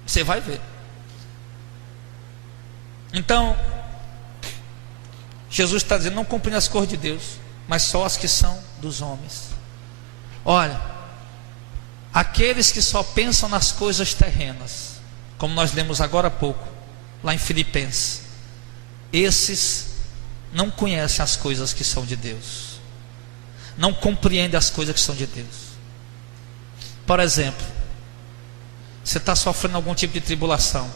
Você vai ver. Então Jesus está dizendo: não compreende as cores de Deus, mas só as que são dos homens. Olha, aqueles que só pensam nas coisas terrenas, como nós lemos agora há pouco, lá em Filipenses, esses não conhecem as coisas que são de Deus, não compreendem as coisas que são de Deus. Por exemplo, você está sofrendo algum tipo de tribulação.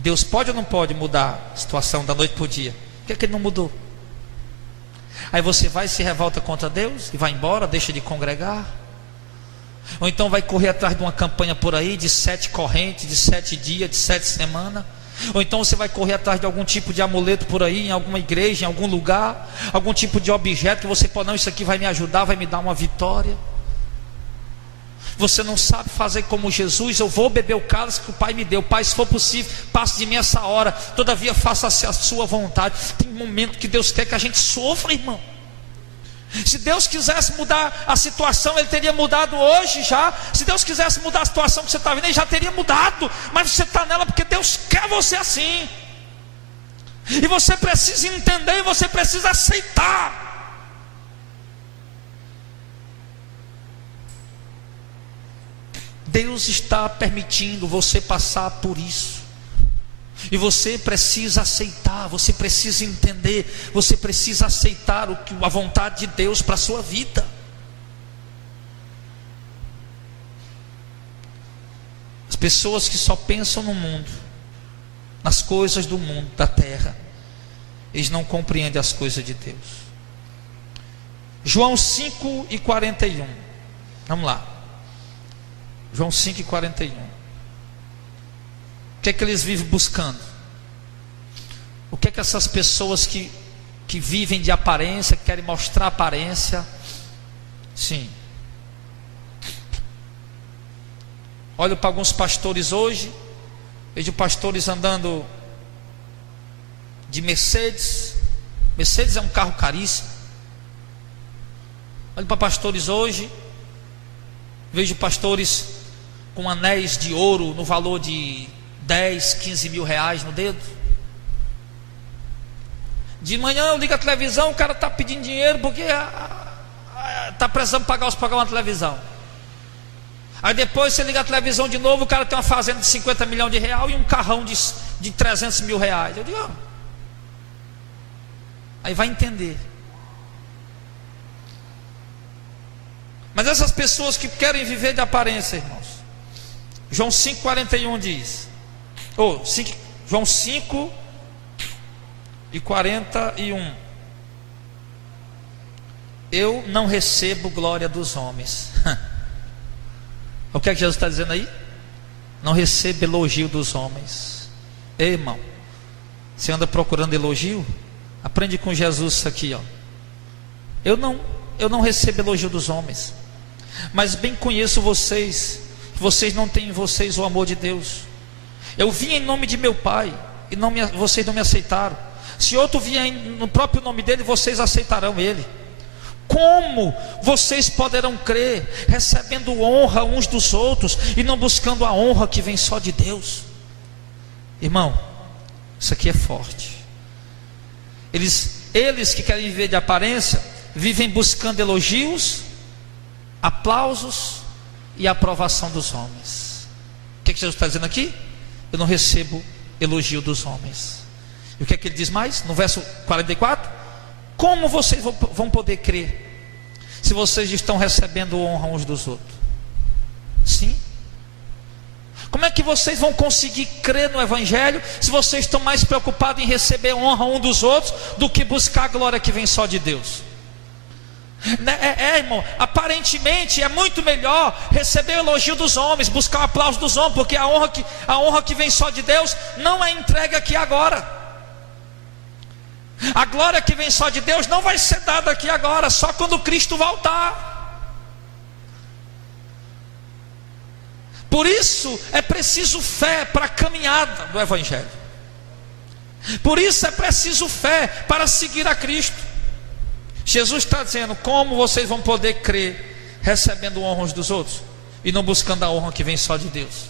Deus pode ou não pode mudar a situação da noite para o dia? Por que é que Ele não mudou? Aí você vai e se revolta contra Deus e vai embora, deixa de congregar. Ou então vai correr atrás de uma campanha por aí de 7 correntes, de 7 dias, de 7 semanas. Ou então você vai correr atrás de algum tipo de amuleto por aí, em alguma igreja, em algum lugar, algum tipo de objeto que você pode: não, isso aqui vai me ajudar, vai me dar uma vitória. Você não sabe fazer como Jesus: eu vou beber o cálice que o Pai me deu. Pai, se for possível, passe de mim essa hora, todavia faça-se a sua vontade. Tem um momento que Deus quer que a gente sofra, irmão. Se Deus quisesse mudar a situação, Ele teria mudado hoje já. Se Deus quisesse mudar a situação que você está vendo, Ele já teria mudado. Mas você está nela porque Deus quer você assim. E você precisa entender, e você precisa aceitar. Deus está permitindo você passar por isso, e você precisa aceitar, você precisa entender, você precisa aceitar a vontade de Deus para a sua vida. As pessoas que só pensam no mundo, nas coisas do mundo, da terra, eles não compreendem as coisas de Deus. João 5:41, vamos lá. João 5:41. O que é que eles vivem buscando? O que é que essas pessoas que vivem de aparência, que querem mostrar aparência? Sim. Olho para alguns pastores hoje, vejo pastores andando de Mercedes. Mercedes é um carro caríssimo. Olho para pastores hoje, vejo pastores com anéis de ouro no valor de 10, 15 mil reais no dedo. De manhã eu ligo a televisão, o cara está pedindo dinheiro porque está precisando pagar uma televisão. Aí depois você liga a televisão de novo, o cara tem uma fazenda de 50 milhões de reais e um carrão de 300 mil reais. Eu digo: aí vai entender. Mas essas pessoas que querem viver de aparência, irmãos, João 5:41 diz, João 5:41, eu não recebo glória dos homens. O que é que Jesus está dizendo aí? Não recebo elogio dos homens. Ei, irmão, Você anda procurando elogio? Aprende com Jesus isso aqui, ó. Eu não recebo elogio dos homens, mas bem conheço vocês, que vocês não têm em vocês o amor de Deus. Eu vim em nome de meu Pai e vocês não me aceitaram. Se outro vier no próprio nome dele, vocês aceitarão ele. Como vocês poderão crer recebendo honra uns dos outros e não buscando a honra que vem só de Deus? Irmão, isso aqui é forte. Eles que querem viver de aparência, vivem buscando elogios, aplausos e aprovação dos homens. O que Jesus está dizendo aqui? Eu não recebo elogio dos homens. E o que é que ele diz mais? No verso 44: como vocês vão poder crer se vocês estão recebendo honra uns dos outros? Sim. Como é que vocês vão conseguir crer no Evangelho se vocês estão mais preocupados em receber honra um dos outros do que buscar a glória que vem só de Deus? Irmão, aparentemente é muito melhor receber o elogio dos homens, buscar o aplauso dos homens, porque a honra que vem só de Deus não é entregue aqui agora. A glória que vem só de Deus não vai ser dada aqui agora, só quando Cristo voltar. Por isso é preciso fé para a caminhada do Evangelho. Por isso é preciso fé para seguir a Cristo. Jesus está dizendo: como vocês vão poder crer recebendo honra uns dos outros e não buscando a honra que vem só de Deus?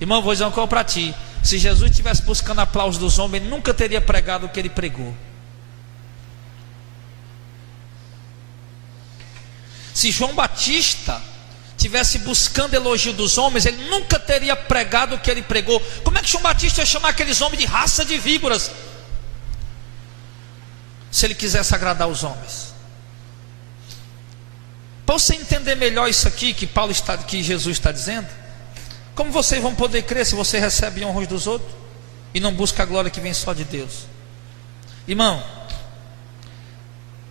Irmão, vou dizer uma coisa para ti: se Jesus estivesse buscando aplauso dos homens, ele nunca teria pregado o que ele pregou. Se João Batista tivesse buscando elogio dos homens, ele nunca teria pregado o que ele pregou. Como é que João Batista ia chamar aqueles homens de raça de víboras, se ele quisesse agradar os homens? Para você entender melhor isso aqui que Jesus está dizendo, como vocês vão poder crer se você recebe honra dos outros e não busca a glória que vem só de Deus? Irmão,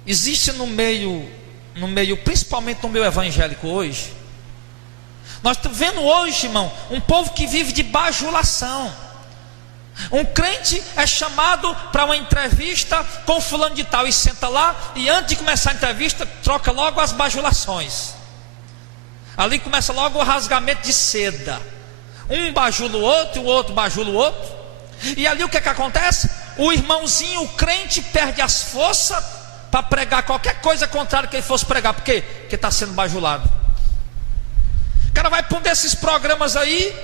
existe no meio, principalmente no meio evangélico hoje, nós estamos vendo hoje, irmão, um povo que vive de bajulação. Um crente é chamado para uma entrevista com fulano de tal e senta lá, e antes de começar a entrevista troca logo as bajulações. Ali começa logo o rasgamento de seda. Um bajula o outro, e o outro bajula o outro. E ali o que é que acontece? O irmãozinho, o crente, perde as forças para pregar qualquer coisa contrária que ele fosse pregar. Por quê? Porque está sendo bajulado. O cara vai para um desses programas aí.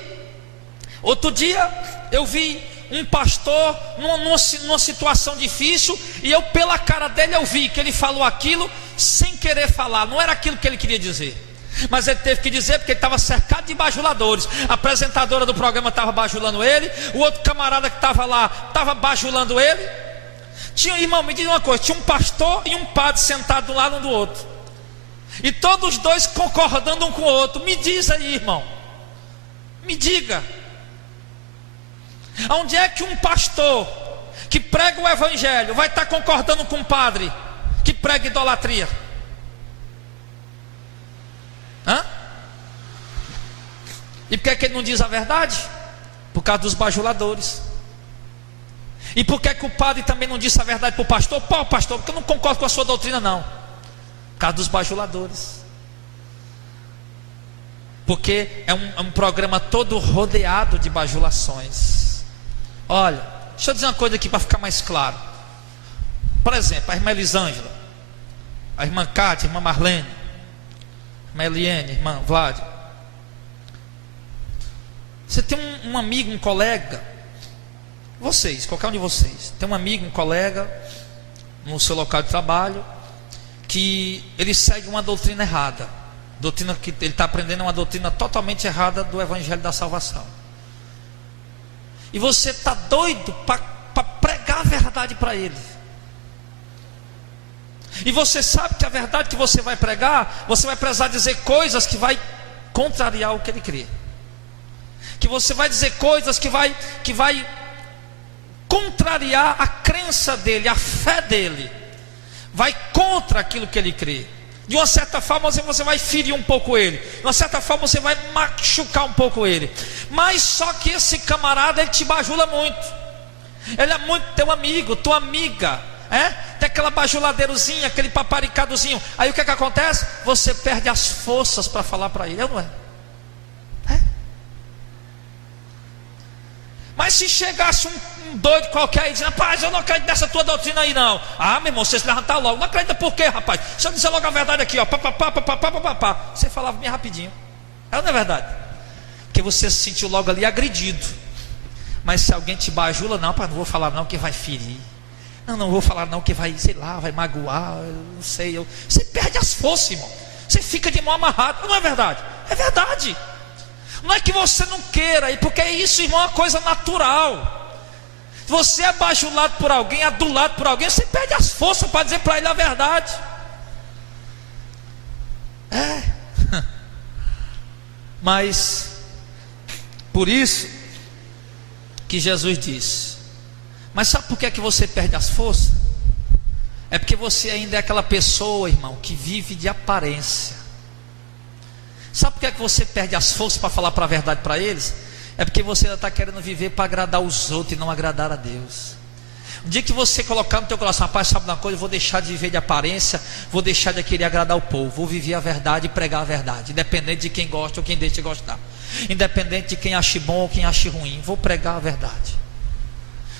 Outro dia eu vi um pastor numa situação difícil, e eu, pela cara dele, eu vi que ele falou aquilo sem querer falar. Não era aquilo que ele queria dizer, mas ele teve que dizer porque ele estava cercado de bajuladores. A apresentadora do programa estava bajulando ele, o outro camarada que estava lá estava bajulando ele. Irmão, me diz uma coisa: tinha um pastor e um padre sentados do lado um do outro, e todos os dois concordando um com o outro. Me diz aí, irmão, me diga, onde é que um pastor que prega o Evangelho vai estar concordando com um padre que prega idolatria? E por que ele não diz a verdade? Por causa dos bajuladores. E por que o padre também não disse a verdade para o pastor? Pô, pastor, porque eu não concordo com a sua doutrina, não. Por causa dos bajuladores. Porque é um programa todo rodeado de bajulações. Olha, deixa eu dizer uma coisa aqui para ficar mais claro. Por exemplo, a irmã Elisângela, a irmã Cátia, a irmã Marlene, a irmã Eliane, a irmã Vlad. Você tem um amigo, um colega, vocês, qualquer um de vocês, tem um amigo, um colega no seu local de trabalho, que ele segue uma doutrina errada. A doutrina que ele está aprendendo é uma doutrina totalmente errada do Evangelho da Salvação. E você está doido para pregar a verdade para ele. E você sabe que a verdade que você vai pregar, você vai precisar dizer coisas que vai contrariar o que ele crê. Que você vai dizer coisas que vai contrariar a crença dele, a fé dele. Vai contra aquilo que ele crê. De uma certa forma você vai ferir um pouco ele, de uma certa forma você vai machucar um pouco ele. Mas só que esse camarada, ele te bajula muito. Ele é muito teu amigo, tua amiga, tem aquela bajuladeirozinha, aquele paparicadozinho. Aí o que acontece? Você perde as forças para falar para ele, não é? Mas se chegasse um doido qualquer e dizendo: rapaz, eu não acredito nessa tua doutrina aí não. Ah, meu irmão, você se levantar logo. Não acredita por quê, rapaz? Deixa eu dizer logo a verdade aqui, ó. Você falava bem rapidinho. Não é verdade? Porque você se sentiu logo ali agredido. Mas se alguém te bajula, não, rapaz, não vou falar não que vai ferir. Não vou falar não que vai, sei lá, vai magoar, não sei. Você perde as forças, irmão. Você fica de mão amarrada. Não é verdade? É verdade. Não é que você não queira, e porque isso, irmão, é uma coisa natural. Se você é bajulado por alguém, adulado por alguém, você perde as forças para dizer para ele a verdade. Mas por isso que Jesus diz: mas sabe por que é que você perde as forças? É porque você ainda é aquela pessoa, irmão, que vive de aparência. Sabe por que é que você perde as forças para falar para a verdade para eles? É porque você ainda está querendo viver para agradar os outros e não agradar a Deus. O dia que você colocar no teu coração: rapaz, sabe uma coisa, eu vou deixar de viver de aparência, vou deixar de querer agradar o povo, vou viver a verdade e pregar a verdade, independente de quem gosta ou quem deixa de gostar, independente de quem ache bom ou quem ache ruim, vou pregar a verdade.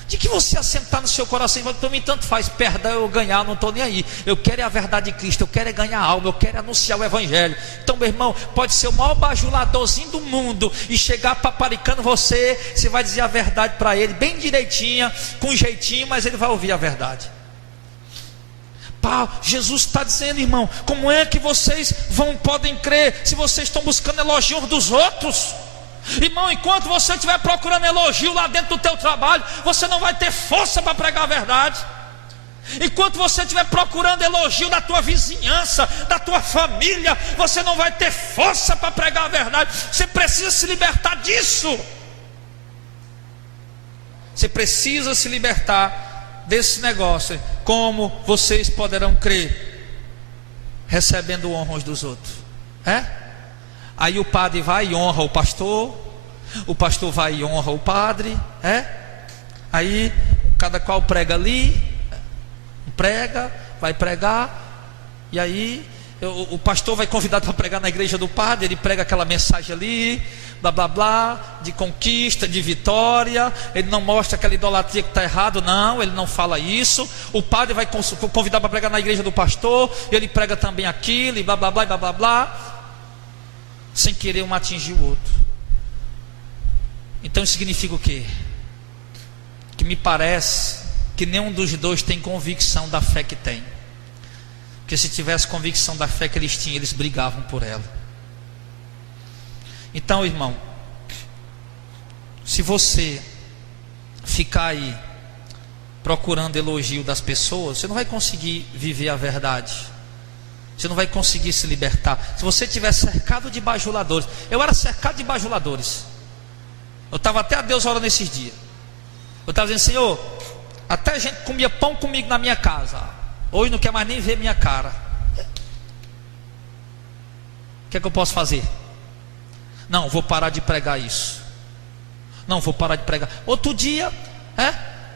De que você assentar no seu coração e falar: para mim tanto faz, perder ou ganhar, não estou nem aí. Eu quero é a verdade de Cristo, eu quero é ganhar alma, eu quero é anunciar o Evangelho. Então, meu irmão, pode ser o maior bajuladorzinho do mundo e chegar paparicando você vai dizer a verdade para ele, bem direitinha, com jeitinho, mas ele vai ouvir a verdade. Jesus está dizendo, irmão, como é que vocês podem crer se vocês estão buscando elogio uns dos outros? Irmão, enquanto você estiver procurando elogio lá dentro do teu trabalho, você não vai ter força para pregar a verdade. Enquanto você estiver procurando elogio da tua vizinhança, da tua família, você não vai ter força para pregar a verdade. Você precisa se libertar disso. Você precisa se libertar desse negócio. Como vocês poderão crer? Recebendo honra uns dos outros. Aí o padre vai e honra o pastor vai e honra o padre, aí cada qual prega ali, vai pregar, e aí o pastor vai convidado para pregar na igreja do padre, ele prega aquela mensagem ali, blá blá blá, de conquista, de vitória, ele não mostra aquela idolatria que está errado, não, ele não fala isso. O padre vai convidar para pregar na igreja do pastor, ele prega também aquilo, e blá blá blá, blá blá blá, sem querer um atingir o outro. Então isso significa o quê? Que me parece que nenhum dos dois tem convicção da fé que tem. Porque se tivesse convicção da fé que eles tinham, eles brigavam por ela. Então, irmão, se você ficar aí procurando elogio das pessoas, você não vai conseguir viver a verdade. Você não vai conseguir se libertar. Se você estiver cercado de bajuladores. Eu era cercado de bajuladores. Eu estava até a Deus orando nesses dias. Eu estava dizendo: Senhor, até a gente comia pão comigo na minha casa, hoje não quer mais nem ver minha cara. O que é que eu posso fazer? Não, vou parar de pregar isso. Não, vou parar de pregar. Outro dia,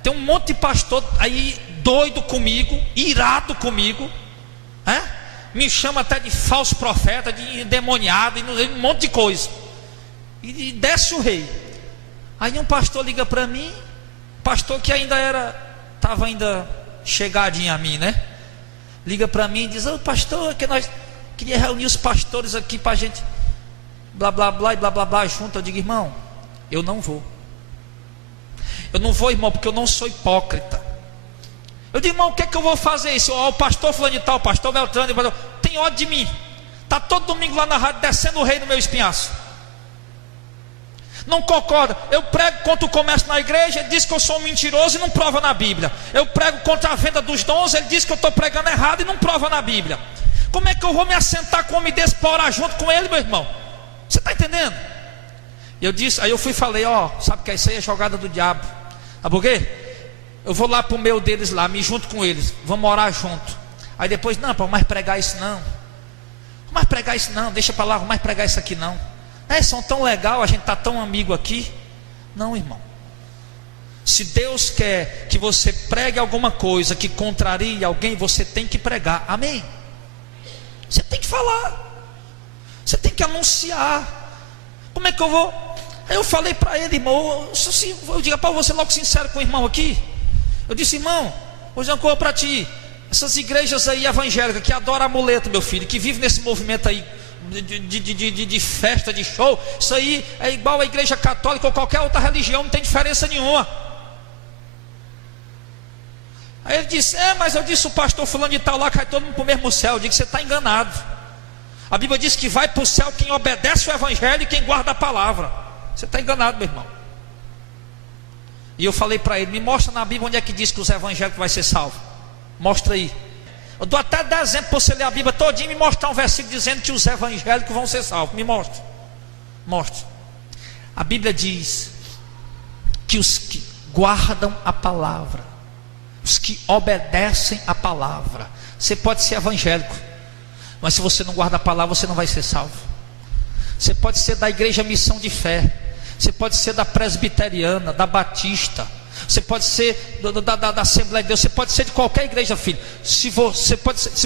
tem um monte de pastor aí doido comigo, irado comigo, me chama até de falso profeta, de endemoniado, e um monte de coisa. E desce o rei. Aí um pastor liga para mim, pastor que estava ainda chegadinho a mim, liga para mim e diz: ô pastor, que nós queria reunir os pastores aqui para a gente blá blá blá e blá blá blá junto. Eu digo: irmão, eu não vou. Eu não vou, irmão, porque eu não sou hipócrita. Eu digo: irmão, o que é que eu vou fazer isso? O pastor fulano de tal, o pastor Beltrano, tem ódio de mim. Está todo domingo lá na rádio descendo o rei no meu espinhaço. Não concorda. Eu prego contra o comércio na igreja, ele diz que eu sou um mentiroso e não prova na Bíblia. Eu prego contra a venda dos dons, ele diz que eu estou pregando errado e não prova na Bíblia. Como é que eu vou me assentar com o homem desse para orar junto com ele, meu irmão? Você está entendendo? Aí eu fui e falei: sabe que isso aí é jogada do diabo. Sabe por quê? Eu vou lá para o meio deles lá, me junto com eles, vamos orar junto. Aí depois: não, para mais pregar isso não. Mais pregar isso não, deixa para lá, mais pregar isso aqui não. São tão legal, a gente está tão amigo aqui. Não, irmão. Se Deus quer que você pregue alguma coisa que contrarie alguém, você tem que pregar, amém? Você tem que falar, você tem que anunciar. Como é que eu vou? Aí eu falei para ele, irmão, eu digo, Paulo, vou ser logo sincero com o irmão aqui. Eu disse, irmão, hoje é uma coisa para ti. Essas igrejas aí evangélicas que adoram amuleto, meu filho, que vivem nesse movimento aí de festa, de show, isso aí é igual a igreja católica ou qualquer outra religião, não tem diferença nenhuma. Aí ele disse, mas eu disse o pastor fulano de tal lá, cai todo mundo para o mesmo céu. Eu digo, você está enganado. A Bíblia diz que vai para o céu quem obedece o evangelho e quem guarda a palavra. Você está enganado, meu irmão. E eu falei para ele, me mostra na Bíblia onde é que diz que os evangélicos vão ser salvos. Mostra aí. Eu dou até 10 exemplos para você ler a Bíblia todinha e me mostrar um versículo dizendo que os evangélicos vão ser salvos. Me mostra. Mostra. A Bíblia diz que os que guardam a palavra, os que obedecem a palavra. Você pode ser evangélico, mas se você não guarda a palavra, você não vai ser salvo. Você pode ser da igreja Missão de Fé, você pode ser da presbiteriana, da batista, você pode ser da Assembleia de Deus, você pode ser de qualquer igreja, filho. Se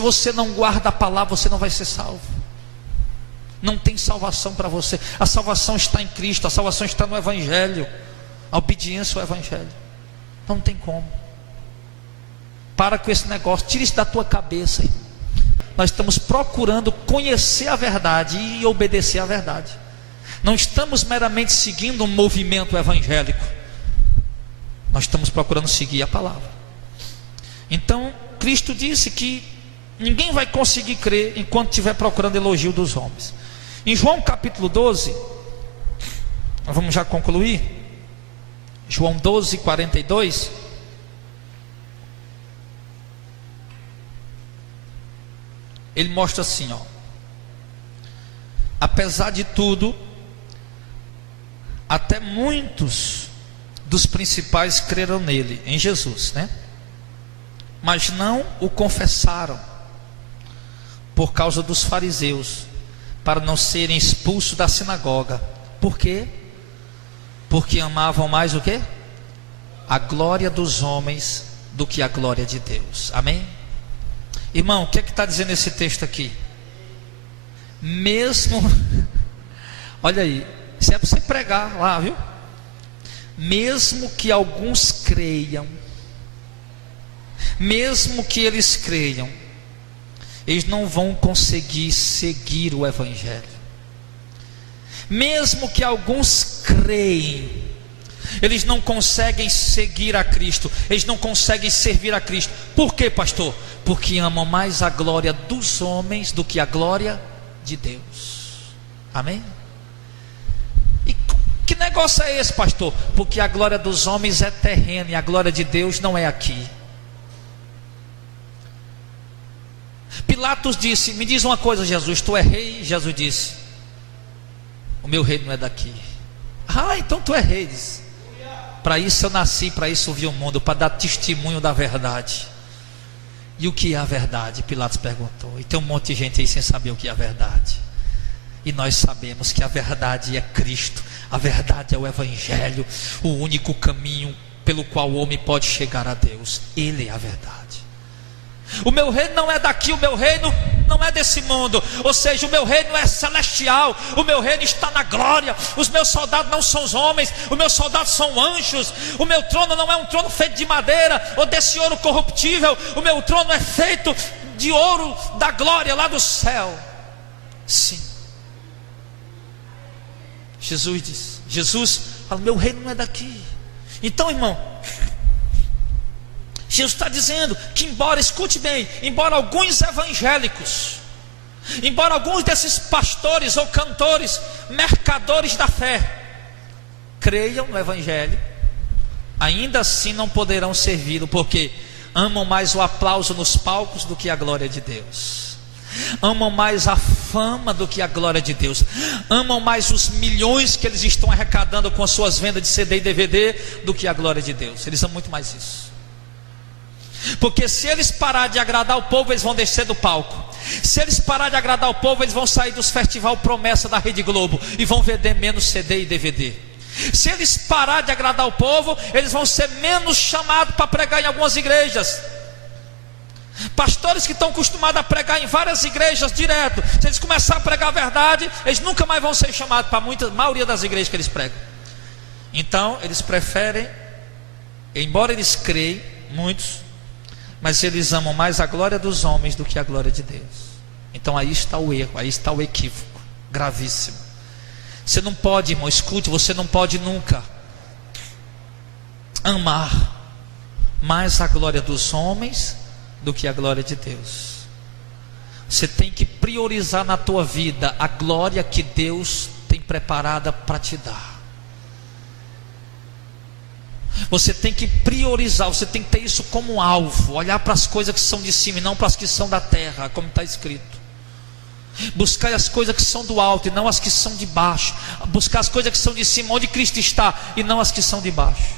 você não guarda a palavra, você não vai ser salvo. Não tem salvação para você. A salvação está em Cristo, a salvação está no Evangelho, a obediência ao Evangelho. Não tem como. Para com esse negócio, tira isso da tua cabeça, irmão. Nós estamos procurando conhecer a verdade e obedecer a verdade. Não estamos meramente seguindo um movimento evangélico. Nós estamos procurando seguir a palavra. Então, Cristo disse que ninguém vai conseguir crer enquanto estiver procurando elogio dos homens. Em João capítulo 12, vamos já concluir. João 12, 42. Ele mostra assim, apesar de tudo, até muitos dos principais creram nele, em Jesus, né? Mas não o confessaram por causa dos fariseus, para não serem expulsos da sinagoga. Por quê? Porque amavam mais o quê? A glória dos homens do que a glória de Deus. Amém? Irmão, o que é que está dizendo esse texto aqui? Mesmo, olha aí, isso é para você pregar lá, viu? Mesmo que alguns creiam, mesmo que eles creiam, eles não vão conseguir seguir o Evangelho. Mesmo que alguns creem, eles não conseguem seguir a Cristo, eles não conseguem servir a Cristo. Por quê, pastor? Porque amam mais a glória dos homens do que a glória de Deus. Amém? E que negócio é esse, pastor? Porque a glória dos homens é terrena e a glória de Deus não é aqui. Pilatos disse, me diz uma coisa, Jesus, tu é rei? Jesus disse, o meu reino não é daqui. Então tu é rei. Para isso eu nasci, para isso eu vi o mundo, para dar testemunho da verdade. E o que é a verdade? Pilatos perguntou. E tem um monte de gente aí sem saber o que é a verdade. E nós sabemos que a verdade é Cristo, a verdade é o Evangelho, o único caminho pelo qual o homem pode chegar a Deus. Ele é a verdade. O meu reino não é daqui, o meu reino não é desse mundo. Ou seja, o meu reino é celestial, o meu reino está na glória. Os meus soldados não são os homens, os meus soldados são anjos. O meu trono não é um trono feito de madeira ou desse ouro corruptível. O meu trono é feito de ouro da glória lá do céu. Sim. Jesus fala, meu reino não é daqui. Então, irmão, Jesus está dizendo que escute bem, embora alguns evangélicos, embora alguns desses pastores ou cantores, mercadores da fé, creiam no Evangelho, ainda assim não poderão servi-lo, porque amam mais o aplauso nos palcos do que a glória de Deus. Amam mais a fama do que a glória de Deus. Amam mais os milhões que eles estão arrecadando com as suas vendas de CD e DVD do que a glória de Deus. Eles amam muito mais isso. Porque se eles pararem de agradar o povo, eles vão descer do palco. Se eles pararem de agradar o povo, eles vão sair dos festival promessa da Rede Globo e vão vender menos CD e DVD. Se eles pararem de agradar o povo, eles vão ser menos chamados para pregar em algumas igrejas. Pastores que estão acostumados a pregar em várias igrejas direto, se eles começarem a pregar a verdade, eles nunca mais vão ser chamados para a maioria das igrejas que eles pregam. Então eles preferem, embora eles creem, muitos, mas eles amam mais a glória dos homens do que a glória de Deus. Então aí está o erro, aí está o equívoco gravíssimo. Você não pode, irmão, escute, você não pode nunca amar mais a glória dos homens do que a glória de Deus. Você tem que priorizar na tua vida a glória que Deus tem preparada para te dar. Você tem que priorizar, você tem que ter isso como alvo, olhar para as coisas que são de cima e não para as que são da terra, como está escrito. Buscar as coisas que são do alto e não as que são de baixo. Buscar as coisas que são de cima, onde Cristo está, e não as que são de baixo.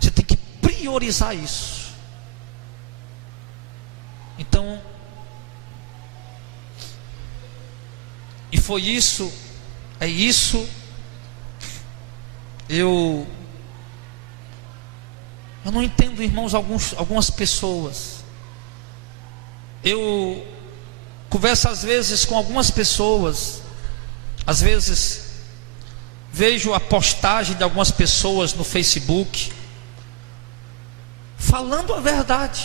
Você tem que priorizar isso. Então, e foi isso, é isso. Eu não entendo, irmãos, algumas pessoas. Eu converso às vezes com algumas pessoas, às vezes vejo a postagem de algumas pessoas no Facebook, falando a verdade,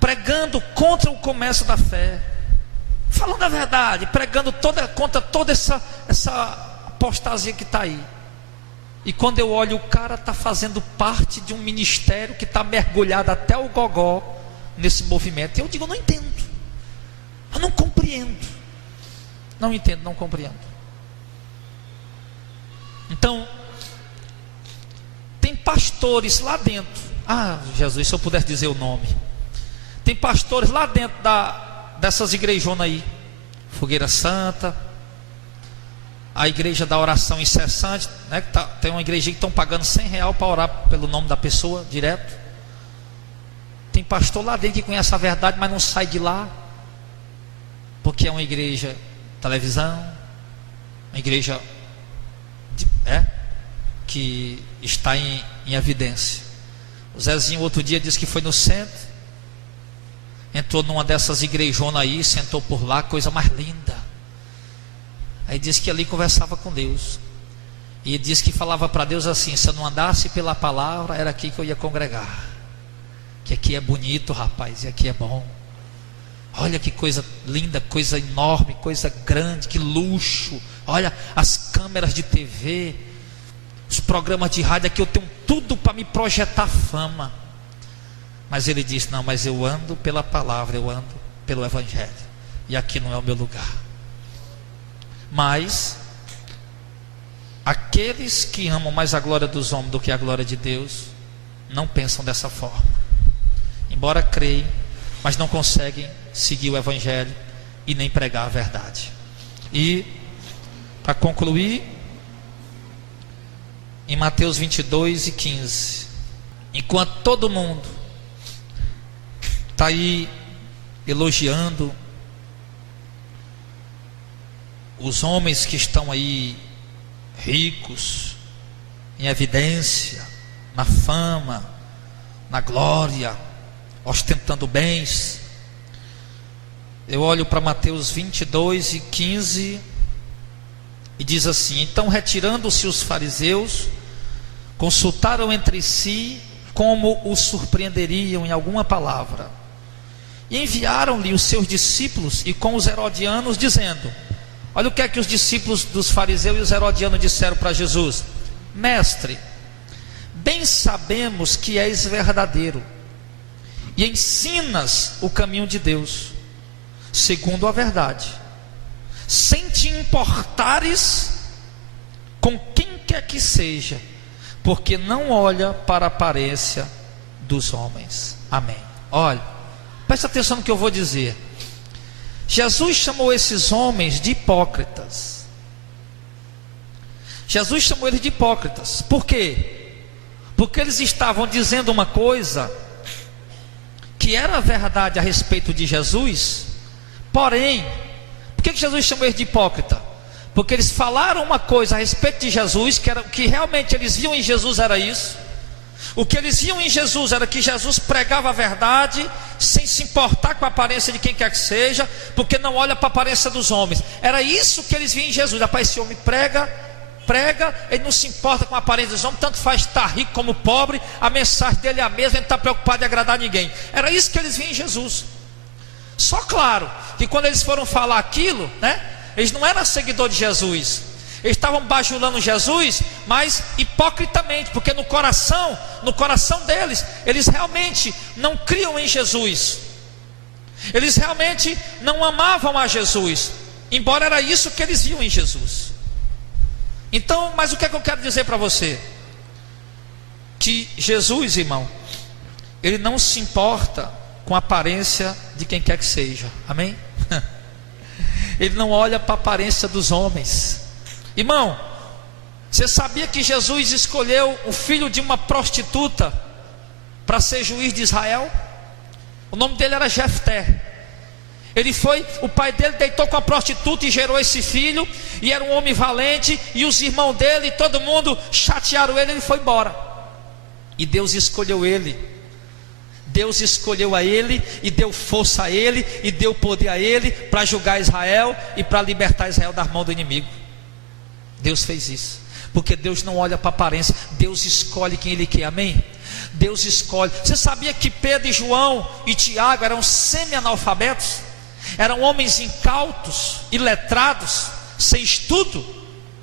pregando contra o comércio da fé, falando a verdade, pregando contra toda essa apostasia que está aí. E quando eu olho, o cara está fazendo parte de um ministério que está mergulhado até o gogó nesse movimento. E eu digo, eu não entendo, eu não compreendo, não entendo, não compreendo. Então, tem pastores lá dentro, Jesus, se eu pudesse dizer o nome, tem pastores lá dentro dessas igrejonas aí, Fogueira Santa, a igreja da oração incessante, né, tem uma igreja que estão pagando R$100 para orar pelo nome da pessoa direto. Tem pastor lá dentro que conhece a verdade, mas não sai de lá, porque é uma igreja televisão, uma igreja que está em evidência. O Zezinho outro dia disse que foi no centro, entrou numa dessas igrejonas aí, sentou por lá, coisa mais linda. Aí disse que ali conversava com Deus, e disse que falava para Deus assim: se eu não andasse pela palavra, era aqui que eu ia congregar, que aqui é bonito, rapaz, e aqui é bom. Olha que coisa linda, coisa enorme, coisa grande, que luxo. Olha as câmeras de TV, os programas de rádio, aqui eu tenho tudo para me projetar fama. Mas ele disse: não, mas eu ando pela palavra, eu ando pelo evangelho, e aqui não é o meu lugar. Mas aqueles que amam mais a glória dos homens do que a glória de Deus não pensam dessa forma, embora creem, mas não conseguem seguir o evangelho e nem pregar a verdade. E para concluir, em Mateus 22:15, enquanto todo mundo está aí elogiando os homens que estão aí ricos, em evidência, na fama, na glória, ostentando bens, eu olho para Mateus 22:15 e diz assim: então, retirando-se os fariseus, consultaram entre si como o surpreenderiam em alguma palavra, e enviaram-lhe os seus discípulos e com os herodianos, dizendo: olha o que é que os discípulos dos fariseus e os herodianos disseram para Jesus: mestre, bem sabemos que és verdadeiro e ensinas o caminho de Deus segundo a verdade, sem te importares com quem quer que seja, porque não olha para a aparência dos homens. Amém. Olha, presta atenção no que eu vou dizer. Jesus chamou esses homens de hipócritas. Jesus chamou eles de hipócritas. Por quê? Porque eles estavam dizendo uma coisa que era verdade a respeito de Jesus. Porém, por que Jesus chamou eles de hipócrita? Porque eles falaram uma coisa a respeito de Jesus, que era o que realmente eles viam em Jesus era isso. O que eles viam em Jesus era que Jesus pregava a verdade, sem se importar com a aparência de quem quer que seja, porque não olha para a aparência dos homens. Era isso que eles viam em Jesus. Rapaz, esse homem prega, ele não se importa com a aparência dos homens, tanto faz estar rico como pobre, a mensagem dele é a mesma, ele não está preocupado em agradar ninguém. Era isso que eles viam em Jesus. Só claro, que quando eles foram falar aquilo, eles não eram seguidores de Jesus. Eles estavam bajulando Jesus, mas hipocritamente, porque no coração deles, eles realmente não criam em Jesus. Eles realmente não amavam a Jesus, embora era isso que eles viam em Jesus. Então, mas o que é que eu quero dizer para você? Que Jesus, irmão, ele não se importa com a aparência de quem quer que seja. Amém? Ele não olha para a aparência dos homens. Irmão, você sabia que Jesus escolheu o filho de uma prostituta para ser juiz de Israel? O nome dele era Jefté. O pai dele deitou com a prostituta e gerou esse filho, e era um homem valente, e os irmãos dele, todo mundo chatearam ele foi embora. E Deus escolheu ele. Deus escolheu a ele, e deu força a ele, e deu poder a ele, para julgar Israel, e para libertar Israel da mão do inimigo. Deus fez isso, porque Deus não olha para a aparência, Deus escolhe quem Ele quer, amém? Deus escolhe. Você sabia que Pedro e João e Tiago eram semi-analfabetos? Eram homens incautos, iletrados, sem estudo.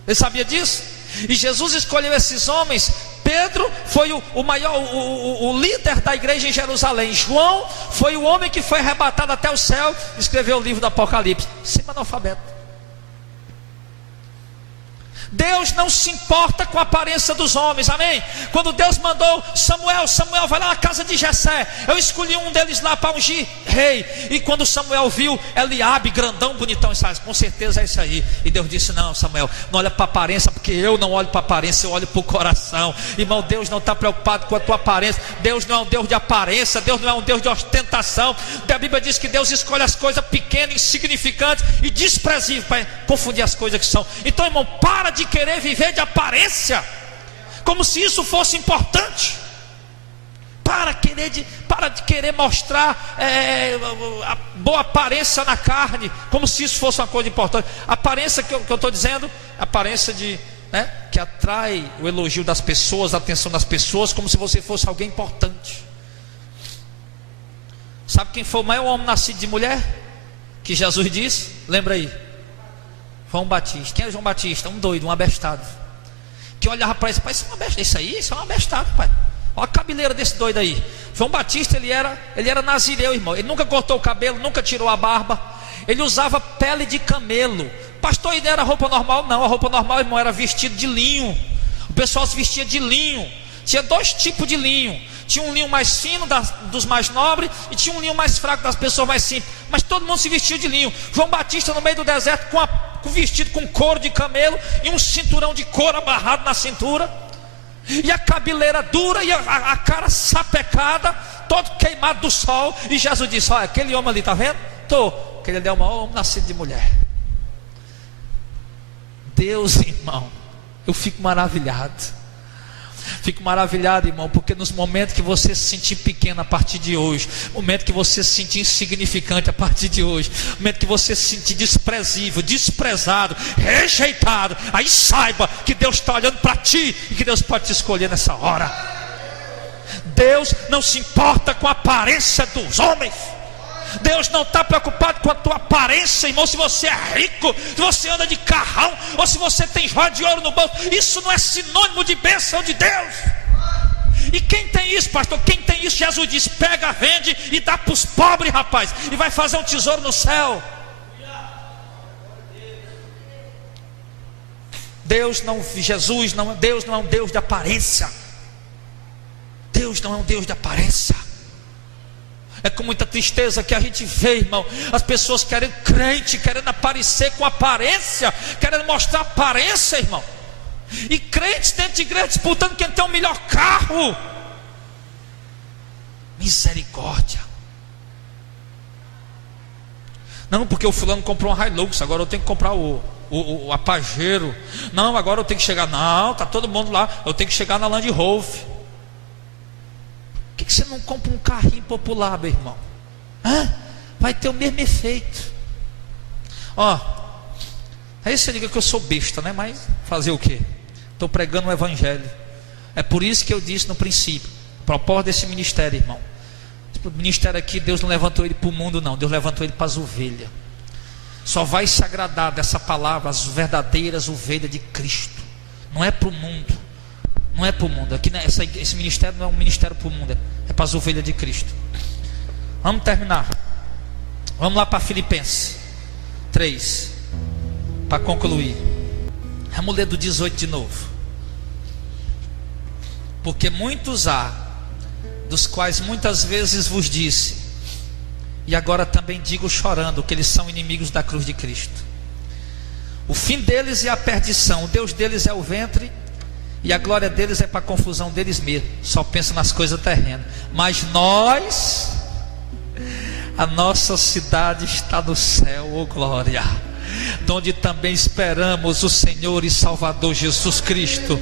Você sabia disso? E Jesus escolheu esses homens. Pedro foi o maior, o líder da igreja em Jerusalém. João foi o homem que foi arrebatado até o céu, escreveu o livro do Apocalipse, semi-analfabeto. Deus não se importa com a aparência dos homens, amém? Quando Deus mandou Samuel vai lá na casa de Jessé. Eu escolhi um deles lá para ungir rei. E quando Samuel viu Eliabe, grandão, bonitão, ele disse, com certeza é isso aí. E Deus disse, não Samuel, não olha para a aparência, porque eu não olho para a aparência, eu olho para o coração. Irmão, Deus não está preocupado com a tua aparência. Deus não é um Deus de aparência, Deus não é um Deus de ostentação. A Bíblia diz que Deus escolhe as coisas pequenas, insignificantes e desprezíveis para confundir as coisas que são. Então, irmão, para de querer viver de aparência, como se isso fosse importante. Para de querer mostrar a boa aparência na carne, como se isso fosse uma coisa importante. A aparência que eu estou dizendo, aparência que atrai o elogio das pessoas, a atenção das pessoas, como se você fosse alguém importante. Sabe quem foi o maior homem nascido de mulher? Que Jesus disse, lembra aí? João Batista. Quem é João Batista? Um doido, um abestado, que olhava para isso, pai, isso é um abestado, isso é um abestado, pai. Olha a cabeleira desse doido aí. João Batista, ele era nazireu, irmão. Ele nunca cortou o cabelo, nunca tirou a barba. Ele usava pele de camelo. Pastor, e não era roupa normal? Não, a roupa normal, irmão, era vestido de linho. O pessoal se vestia de linho. Tinha dois tipos de linho. Tinha um linho mais fino dos mais nobres, e tinha um linho mais fraco das pessoas mais simples. Mas todo mundo se vestia de linho. João Batista no meio do deserto, com vestido com couro de camelo, e um cinturão de couro amarrado na cintura, e a cabeleira dura, e a cara sapecada, todo queimado do sol. E Jesus disse, olha, aquele homem ali, está vendo? Aquele ali é o maior homem nascido de mulher. Deus, irmão, eu fico maravilhado. Fico maravilhado, irmão, porque nos momentos que você se sentir pequeno a partir de hoje, momento que você se sentir insignificante a partir de hoje, momento que você se sentir desprezível, desprezado, rejeitado, aí saiba que Deus está olhando para ti e que Deus pode te escolher nessa hora. Deus não se importa com a aparência dos homens. Deus não está preocupado com a tua aparência, irmão. Se você é rico, se você anda de carrão, ou se você tem joia de ouro no bolso, isso não é sinônimo de bênção de Deus. E quem tem isso, pastor? Quem tem isso? Jesus diz, pega, vende e dá para os pobres, rapaz, e vai fazer um tesouro no céu. Deus não é um Deus de aparência. Deus não é um Deus de aparência. É com muita tristeza que a gente vê, irmão, as pessoas querendo aparecer com aparência, querendo mostrar aparência, irmão. E crentes dentro de igreja disputando quem tem o melhor carro. Misericórdia. Não, porque o fulano comprou um Hilux, agora eu tenho que comprar o o Pajero. Não, agora eu tenho que chegar. Não, está todo mundo lá. Eu tenho que chegar na Land Rover. Por que você não compra um carrinho popular, meu irmão? Vai ter o mesmo efeito. Aí você diga que eu sou besta, né? Mas fazer o quê? Estou pregando o evangelho. É por isso que eu disse no princípio, o propósito desse ministério, irmão. O ministério aqui, Deus não levantou ele para o mundo, não. Deus levantou ele para as ovelhas. Só vai se agradar dessa palavra as verdadeiras ovelhas de Cristo. Não é para o mundo. Não é para o mundo. Aqui, esse ministério não é um ministério para o mundo, é para as ovelhas de Cristo. Vamos terminar. Vamos lá para Filipenses 3, para concluir. Vamos ler do 18 de novo. Porque muitos há, dos quais muitas vezes vos disse, e agora também digo chorando, que eles são inimigos da cruz de Cristo. O fim deles é a perdição, o Deus deles é o ventre, e a glória deles é para a confusão deles mesmos. Só pensam nas coisas terrenas. Mas nós, a nossa cidade está no céu, oh glória, donde também esperamos o Senhor e Salvador Jesus Cristo,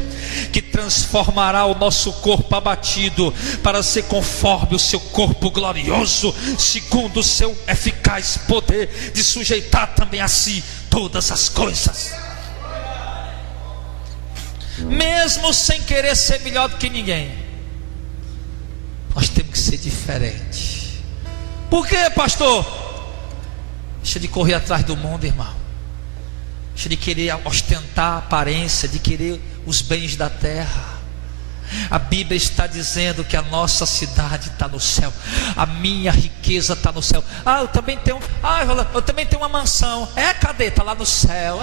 que transformará o nosso corpo abatido para ser conforme o seu corpo glorioso, segundo o seu eficaz poder de sujeitar também a si todas as coisas. Mesmo sem querer ser melhor do que ninguém, nós temos que ser diferente. Por quê, pastor? Deixa de correr atrás do mundo, irmão. Deixa de querer ostentar a aparência, de querer os bens da terra. A Bíblia está dizendo que a nossa cidade está no céu, a minha riqueza está no céu. Eu também tenho, eu também tenho uma mansão. Cadê? Está lá no céu.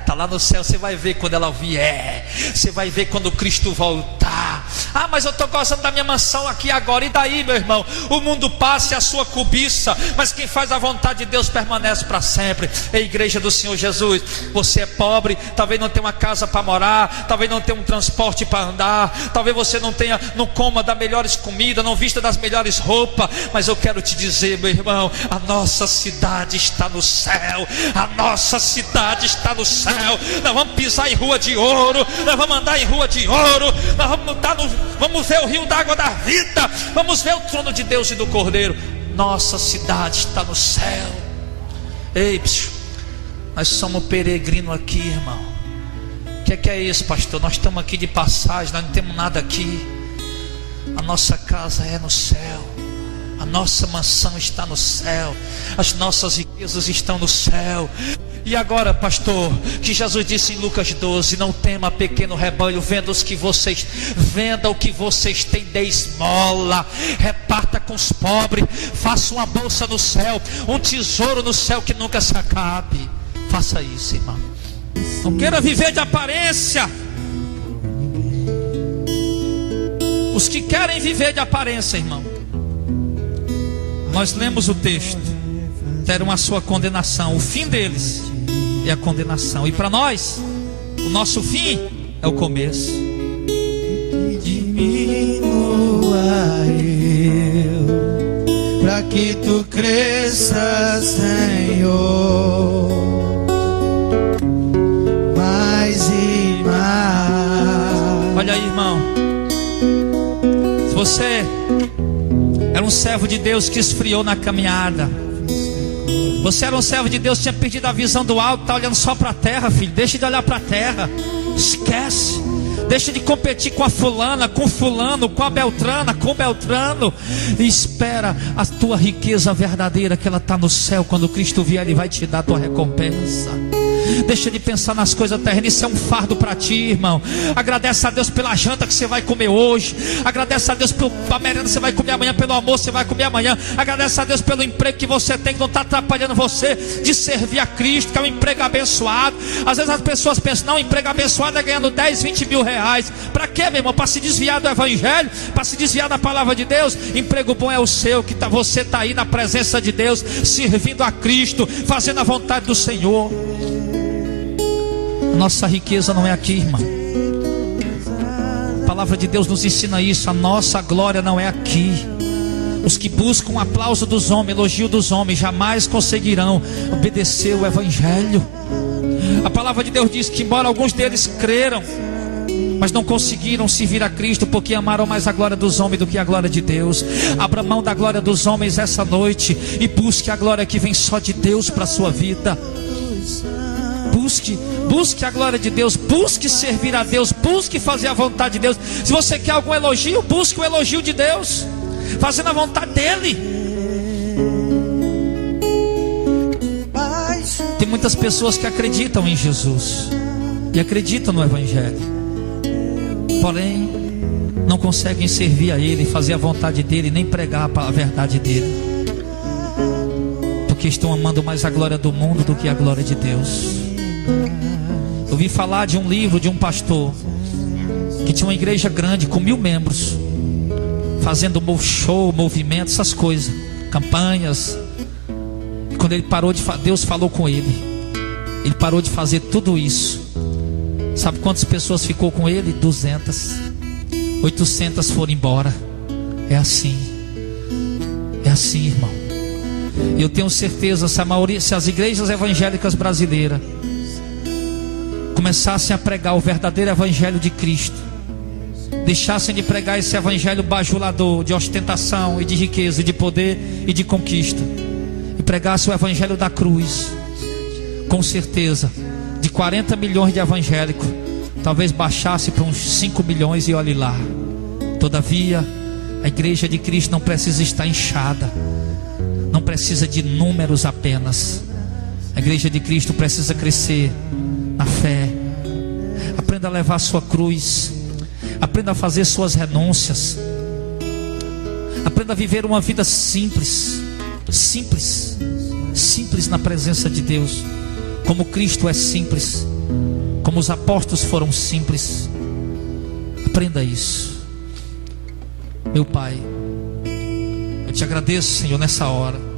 Está lá no céu. Você vai ver quando ela vier. Você vai ver quando Cristo voltar. Mas eu estou gostando da minha mansão aqui agora. E daí, meu irmão? O mundo passa e a sua cobiça, mas quem faz a vontade de Deus permanece para sempre. Ei, igreja do Senhor Jesus, você é pobre, talvez não tenha uma casa para morar, talvez não tenha um transporte para andar, talvez você não coma das melhores comidas, não vista das melhores roupas, mas eu quero te dizer, meu irmão, a nossa cidade está no céu. A nossa cidade está no céu. Nós vamos pisar em rua de ouro, nós vamos andar em rua de ouro, nós vamos ver o rio d'água da vida, vamos ver o trono de Deus e do Cordeiro. Nossa cidade está no céu. Ei, nós somos peregrinos aqui, irmão. O que é isso, pastor? Nós estamos aqui de passagem, nós não temos nada aqui. A nossa casa é no céu, a nossa mansão está no céu, as nossas riquezas estão no céu. E agora, pastor, que Jesus disse em Lucas 12: não tema, pequeno rebanho, venda o que vocês têm, dê esmola, reparta com os pobres, faça uma bolsa no céu, um tesouro no céu que nunca se acabe. Faça isso, irmão. Não queira viver de aparência. Os que querem viver de aparência, irmão, nós lemos o texto, terão a sua condenação. O fim deles é a condenação, e para nós, o nosso fim é o começo. Diminua eu, para que tu cresças, Senhor. Olha aí, irmão, se você era um servo de Deus que esfriou na caminhada, você era um servo de Deus que tinha perdido a visão do alto, está olhando só para a terra, filho. Deixa de olhar para a terra, esquece. Deixa de competir com a fulana, com fulano, com a beltrana, com o beltrano, e espera a tua riqueza verdadeira, que ela está no céu. Quando Cristo vier, Ele vai te dar a tua recompensa. Deixa de pensar nas coisas terrenas. Isso é um fardo para ti, irmão. Agradece a Deus pela janta que você vai comer hoje. Agradece a Deus pela merenda que você vai comer amanhã, pelo almoço que você vai comer amanhã. Agradece a Deus pelo emprego que você tem, que não está atrapalhando você de servir a Cristo, que é um emprego abençoado. Às vezes as pessoas pensam: não, emprego abençoado é ganhando 10, 20 mil reais. Para quê, meu irmão? Para se desviar do evangelho, para se desviar da palavra de Deus. Emprego bom é o seu, que você está aí na presença de Deus, servindo a Cristo, fazendo a vontade do Senhor. Nossa riqueza não é aqui, irmão. A palavra de Deus nos ensina isso. A nossa glória não é aqui. Os que buscam o aplauso dos homens, elogio dos homens, jamais conseguirão obedecer o evangelho. A palavra de Deus diz que embora alguns deles creram, mas não conseguiram servir a Cristo, porque amaram mais a glória dos homens do que a glória de Deus. Abra mão da glória dos homens essa noite e busque a glória que vem só de Deus para a sua vida. Busque a glória de Deus, busque servir a Deus, busque fazer a vontade de Deus. Se você quer algum elogio, busque o elogio de Deus, fazendo a vontade dEle. Tem muitas pessoas que acreditam em Jesus e acreditam no Evangelho, porém não conseguem servir a Ele, fazer a vontade dEle, nem pregar a verdade dEle, porque estão amando mais a glória do mundo do que a glória de Deus. Eu ouvi falar de um livro de um pastor que tinha uma igreja grande com 1000 membros, fazendo show, movimento, essas coisas, campanhas. E quando ele parou de Deus falou com ele, ele parou de fazer tudo isso. Sabe quantas pessoas ficou com ele? 200, 800 foram embora. É assim, irmão. Eu tenho certeza, se as igrejas evangélicas brasileiras começassem a pregar o verdadeiro evangelho de Cristo, deixassem de pregar esse evangelho bajulador, de ostentação e de riqueza, e de poder e de conquista, e pregassem o evangelho da cruz, com certeza, de 40 milhões de evangélicos, talvez baixasse para uns 5 milhões e olhe lá. Todavia, a igreja de Cristo não precisa estar inchada, não precisa de números apenas. A igreja de Cristo precisa crescer na fé. Aprenda a levar a sua cruz, aprenda a fazer suas renúncias, aprenda a viver uma vida simples na presença de Deus, como Cristo é simples, como os apóstolos foram simples. Aprenda isso. Meu Pai, eu te agradeço, Senhor, nessa hora.